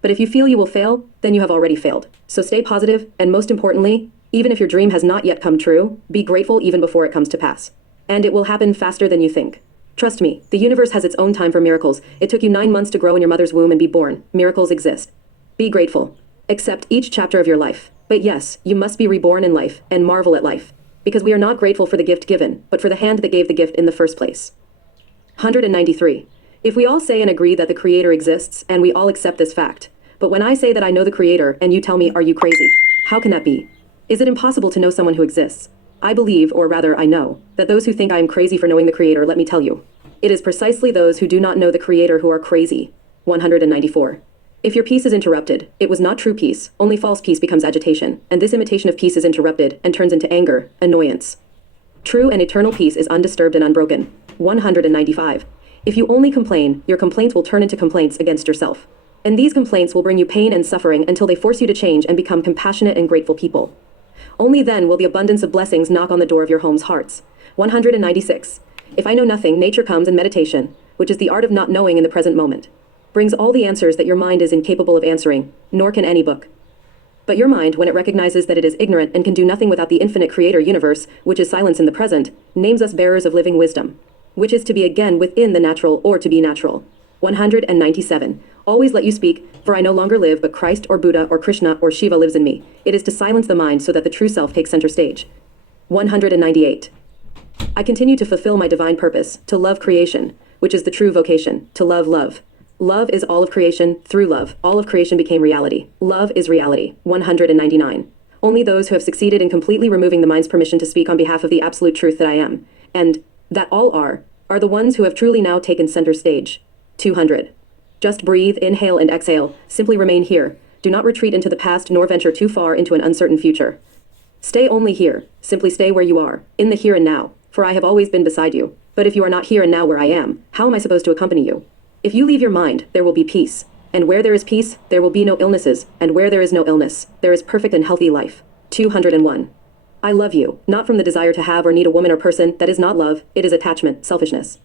But if you feel you will fail, then you have already failed. So stay positive, and most importantly, even if your dream has not yet come true, be grateful even before it comes to pass. And it will happen faster than you think. Trust me, the universe has its own time for miracles. It took you 9 months to grow in your mother's womb and be born. Miracles exist. Be grateful. Accept each chapter of your life. But yes, you must be reborn in life and marvel at life. Because we are not grateful for the gift given, but for the hand that gave the gift in the first place. 193. If we all say and agree that the Creator exists, and we all accept this fact, but when I say that I know the Creator and you tell me, are you crazy? How can that be? Is it impossible to know someone who exists? I believe, or rather I know, that those who think I am crazy for knowing the Creator, let me tell you. It is precisely those who do not know the Creator who are crazy. 194. If your peace is interrupted, it was not true peace, only false peace becomes agitation, and this imitation of peace is interrupted and turns into anger, annoyance. True and eternal peace is undisturbed and unbroken. 195. If you only complain, your complaints will turn into complaints against yourself. And these complaints will bring you pain and suffering until they force you to change and become compassionate and grateful people. Only then will the abundance of blessings knock on the door of your home's hearts. 196. If I know nothing, nature comes, and meditation, which is the art of not knowing in the present moment, brings all the answers that your mind is incapable of answering, nor can any book. But your mind, when it recognizes that it is ignorant and can do nothing without the infinite creator universe, which is silence in the present, names us bearers of living wisdom, which is to be again within the natural or to be natural. 197. Always let you speak, for I no longer live, but Christ or Buddha or Krishna or Shiva lives in me. It is to silence the mind so that the true self takes center stage. 198. I continue to fulfill my divine purpose, to love creation, which is the true vocation, to love love. Love is all of creation. Through love, all of creation became reality. Love is reality. 199. Only those who have succeeded in completely removing the mind's permission to speak on behalf of the absolute truth that I am, and that all are the ones who have truly now taken center stage. 200. Just breathe, inhale and exhale, simply remain here. Do not retreat into the past nor venture too far into an uncertain future. Stay only here, simply stay where you are, in the here and now, for I have always been beside you. But if you are not here and now where I am, how am I supposed to accompany you? If you leave your mind, there will be peace. And where there is peace, there will be no illnesses, and where there is no illness, there is perfect and healthy life. 201. I love you, not from the desire to have or need a woman or person. That is not love, it is attachment, selfishness.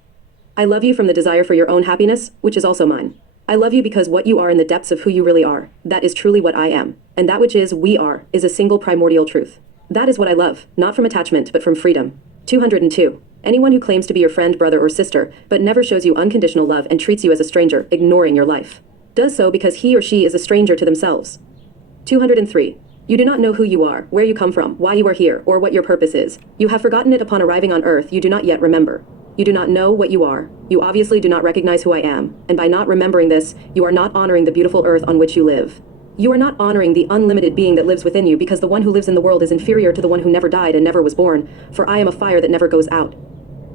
I love you from the desire for your own happiness, which is also mine. I love you because what you are in the depths of who you really are, that is truly what I am, and that which is we are, is a single primordial truth. That is what I love, not from attachment but from freedom. 202. Anyone who claims to be your friend, brother, or sister, but never shows you unconditional love and treats you as a stranger, ignoring your life, does so because he or she is a stranger to themselves. 203. You do not know who you are, where you come from, why you are here, or what your purpose is. You have forgotten it upon arriving on earth. You do not yet remember. You do not know what you are. You obviously do not recognize who I am, and by not remembering this, you are not honoring the beautiful earth on which you live. You are not honoring the unlimited being that lives within you, because the one who lives in the world is inferior to the one who never died and never was born, for I am a fire that never goes out.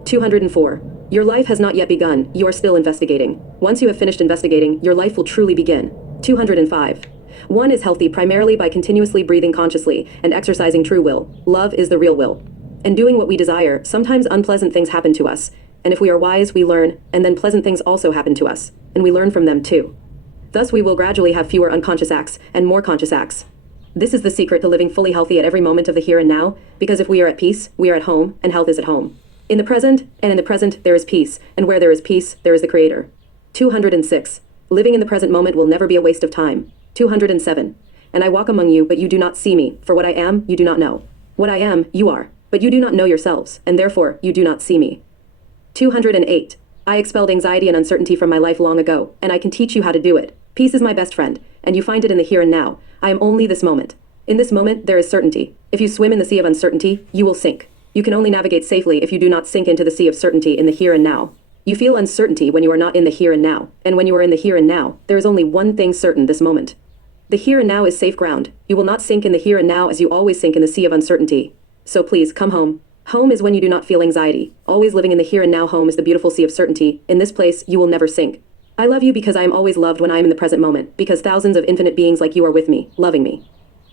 204. Your life has not yet begun, you are still investigating. Once you have finished investigating, your life will truly begin. 205. One is healthy primarily by continuously breathing consciously and exercising true will. Love is the real will. And doing what we desire, sometimes unpleasant things happen to us, and if we are wise, we learn, and then pleasant things also happen to us, and we learn from them too. Thus we will gradually have fewer unconscious acts and more conscious acts. This is the secret to living fully healthy at every moment of the here and now, because if we are at peace, we are at home, and health is at home. In the present, and in the present there is peace, and where there is peace, there is the Creator. 206. Living in the present moment will never be a waste of time. 207. And I walk among you, but you do not see me, for what I am, you do not know. What I am, you are, but you do not know yourselves, and therefore you do not see me. 208. I expelled anxiety and uncertainty from my life long ago, and I can teach you how to do it. Peace is my best friend, and you find it in the here and now. I am only this moment. In this moment, there is certainty. If you swim in the sea of uncertainty, you will sink. You can only navigate safely if you do not sink into the sea of certainty in the here and now. You feel uncertainty when you are not in the here and now, and when you are in the here and now, there is only one thing certain this moment. The here and now is safe ground. You will not sink in the here and now as you always sink in the sea of uncertainty. So please, come home. Home is when you do not feel anxiety. Always living in the here and now. Home is the beautiful sea of certainty. In this place, you will never sink. I love you because I am always loved when I am in the present moment, because thousands of infinite beings like you are with me, loving me.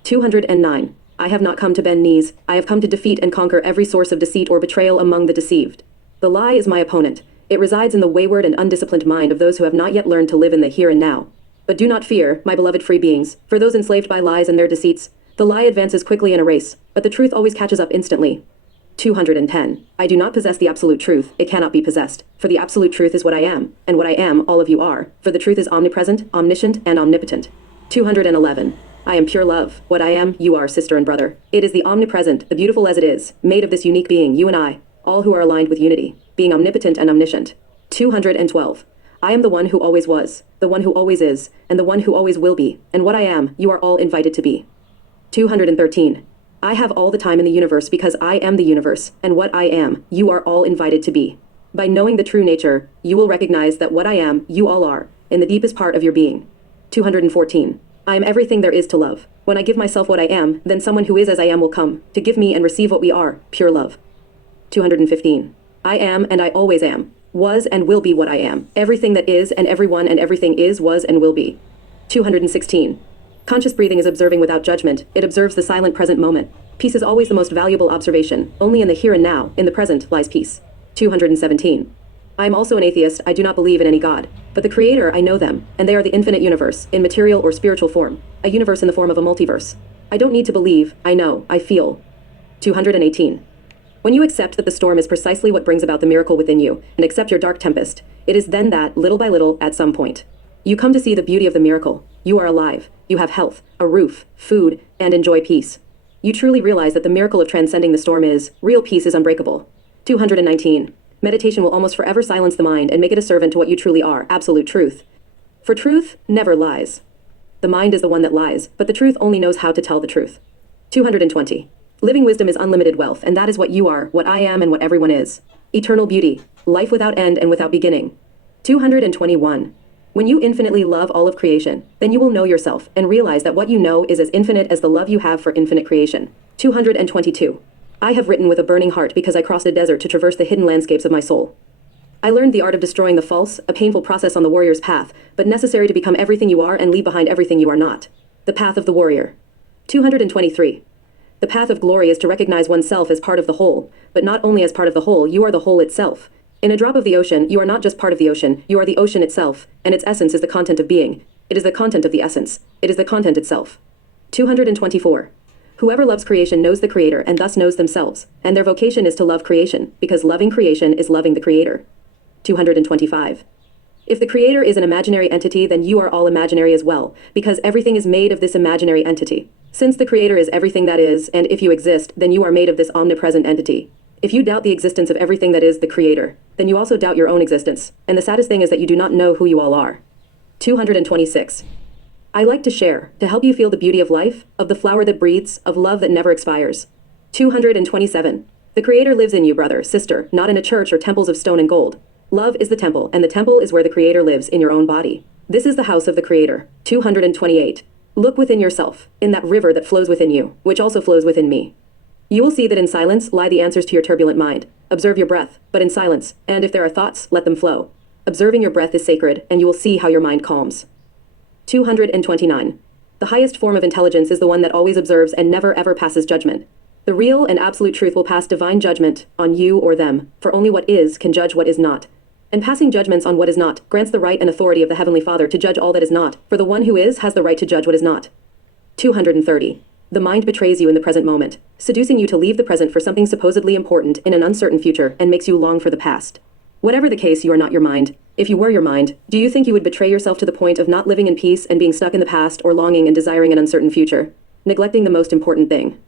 209. I have not come to bend knees. I have come to defeat and conquer every source of deceit or betrayal among the deceived. The lie is my opponent. It resides in the wayward and undisciplined mind of those who have not yet learned to live in the here and now. But do not fear, my beloved free beings, for those enslaved by lies and their deceits. The lie advances quickly in a race, but the truth always catches up instantly. 210. I do not possess the absolute truth. It cannot be possessed. For the absolute truth is what I am, and what I am, all of you are. For the truth is omnipresent, omniscient, and omnipotent. 211. I am pure love. What I am, you are, sister and brother. It is the omnipresent, the beautiful as it is, made of this unique being, you and I, all who are aligned with unity, being omnipotent and omniscient. 212. I am the one who always was, the one who always is, and the one who always will be, and what I am, you are all invited to be. 213. I have all the time in the universe because I am the universe, and what I am, you are all invited to be. By knowing the true nature, you will recognize that what I am, you all are, in the deepest part of your being. 214. I am everything there is to love. When I give myself what I am, then someone who is as I am will come, to give me and receive what we are, pure love. 215. I am and I always am, was and will be what I am, everything that is and everyone and everything is, was and will be. 216. Conscious breathing is observing without judgment. It observes the silent present moment. Peace is always the most valuable observation. Only in the here and now, in the present, lies peace. 217. I am also an atheist. I do not believe in any God. But the Creator, I know them, and they are the infinite universe, in material or spiritual form. A universe in the form of a multiverse. I don't need to believe, I know, I feel. 218. When you accept that the storm is precisely what brings about the miracle within you, and accept your dark tempest, it is then that, little by little, at some point, you come to see the beauty of the miracle. You are alive, you have health, a roof, food, and enjoy peace. You truly realize that the miracle of transcending the storm is, real peace is unbreakable. 219. Meditation will almost forever silence the mind and make it a servant to what you truly are, absolute truth. For truth never lies. The mind is the one that lies, but the truth only knows how to tell the truth. 220. Living wisdom is unlimited wealth, and that is what you are, what I am, and what everyone is. Eternal beauty, life without end and without beginning. 221. When you infinitely love all of creation, then you will know yourself and realize that what you know is as infinite as the love you have for infinite creation. 222. I have written with a burning heart because I crossed a desert to traverse the hidden landscapes of my soul. I learned the art of destroying the false, a painful process on the warrior's path, but necessary to become everything you are and leave behind everything you are not. The path of the warrior. 223. The path of glory is to recognize oneself as part of the whole, but not only as part of the whole, you are the whole itself. In a drop of the ocean, you are not just part of the ocean, you are the ocean itself, and its essence is the content of being. It is the content of the essence. It is the content itself. 224. Whoever loves creation knows the Creator and thus knows themselves, and their vocation is to love creation, because loving creation is loving the Creator. 225. If the Creator is an imaginary entity, then you are all imaginary as well, because everything is made of this imaginary entity. Since the Creator is everything that is, and if you exist, then you are made of this omnipresent entity. If you doubt the existence of everything that is the Creator, then you also doubt your own existence, and the saddest thing is that you do not know who you all are. 226. I like to share, to help you feel the beauty of life, of the flower that breathes, of love that never expires. 227. The Creator lives in you, brother, sister, not in a church or temples of stone and gold. Love is the temple, and the temple is where the Creator lives, in your own body. This is the house of the Creator. 228. Look within yourself, in that river that flows within you, which also flows within me. You will see that in silence lie the answers to your turbulent mind. Observe your breath, but in silence, and if there are thoughts, let them flow. Observing your breath is sacred, and you will see how your mind calms. 229. The highest form of intelligence is the one that always observes and never ever passes judgment. The real and absolute truth will pass divine judgment on you or them, for only what is can judge what is not. And passing judgments on what is not grants the right and authority of the Heavenly Father to judge all that is not, for the one who is has the right to judge what is not. 230. The mind betrays you in the present moment, seducing you to leave the present for something supposedly important in an uncertain future and makes you long for the past. Whatever the case, you are not your mind. If you were your mind, do you think you would betray yourself to the point of not living in peace and being stuck in the past or longing and desiring an uncertain future, neglecting the most important thing?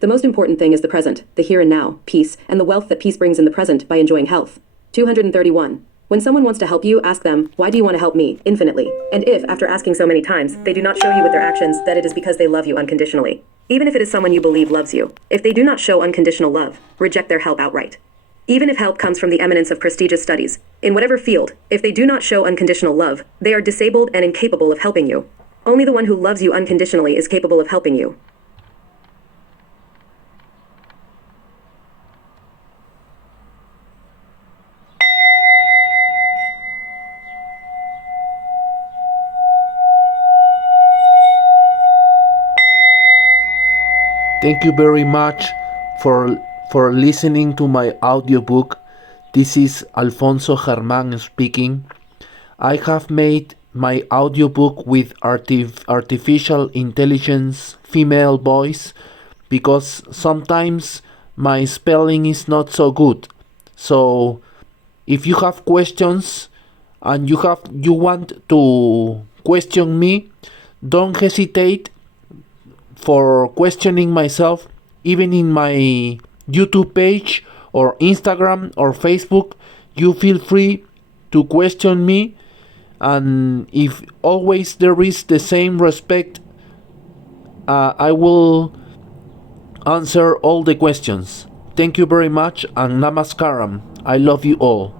The most important thing is the present, the here and now, peace, and the wealth that peace brings in the present by enjoying health. 231. When someone wants to help you, ask them, why do you want to help me, infinitely? And if, after asking so many times, they do not show you with their actions that it is because they love you unconditionally. Even if it is someone you believe loves you, if they do not show unconditional love, reject their help outright. Even if help comes from the eminence of prestigious studies, in whatever field, if they do not show unconditional love, they are disabled and incapable of helping you. Only the one who loves you unconditionally is capable of helping you. Thank you very much for listening to my audiobook. This is Alfonso Germán speaking. I have made my audiobook with artificial intelligence female voice because sometimes my spelling is not so good. So if you have questions and you want to question me, don't hesitate for questioning myself, even in my YouTube page or Instagram or Facebook. You feel free to question me, and if always there is the same respect, I will answer all the questions. Thank you very much, and namaskaram. I love you all.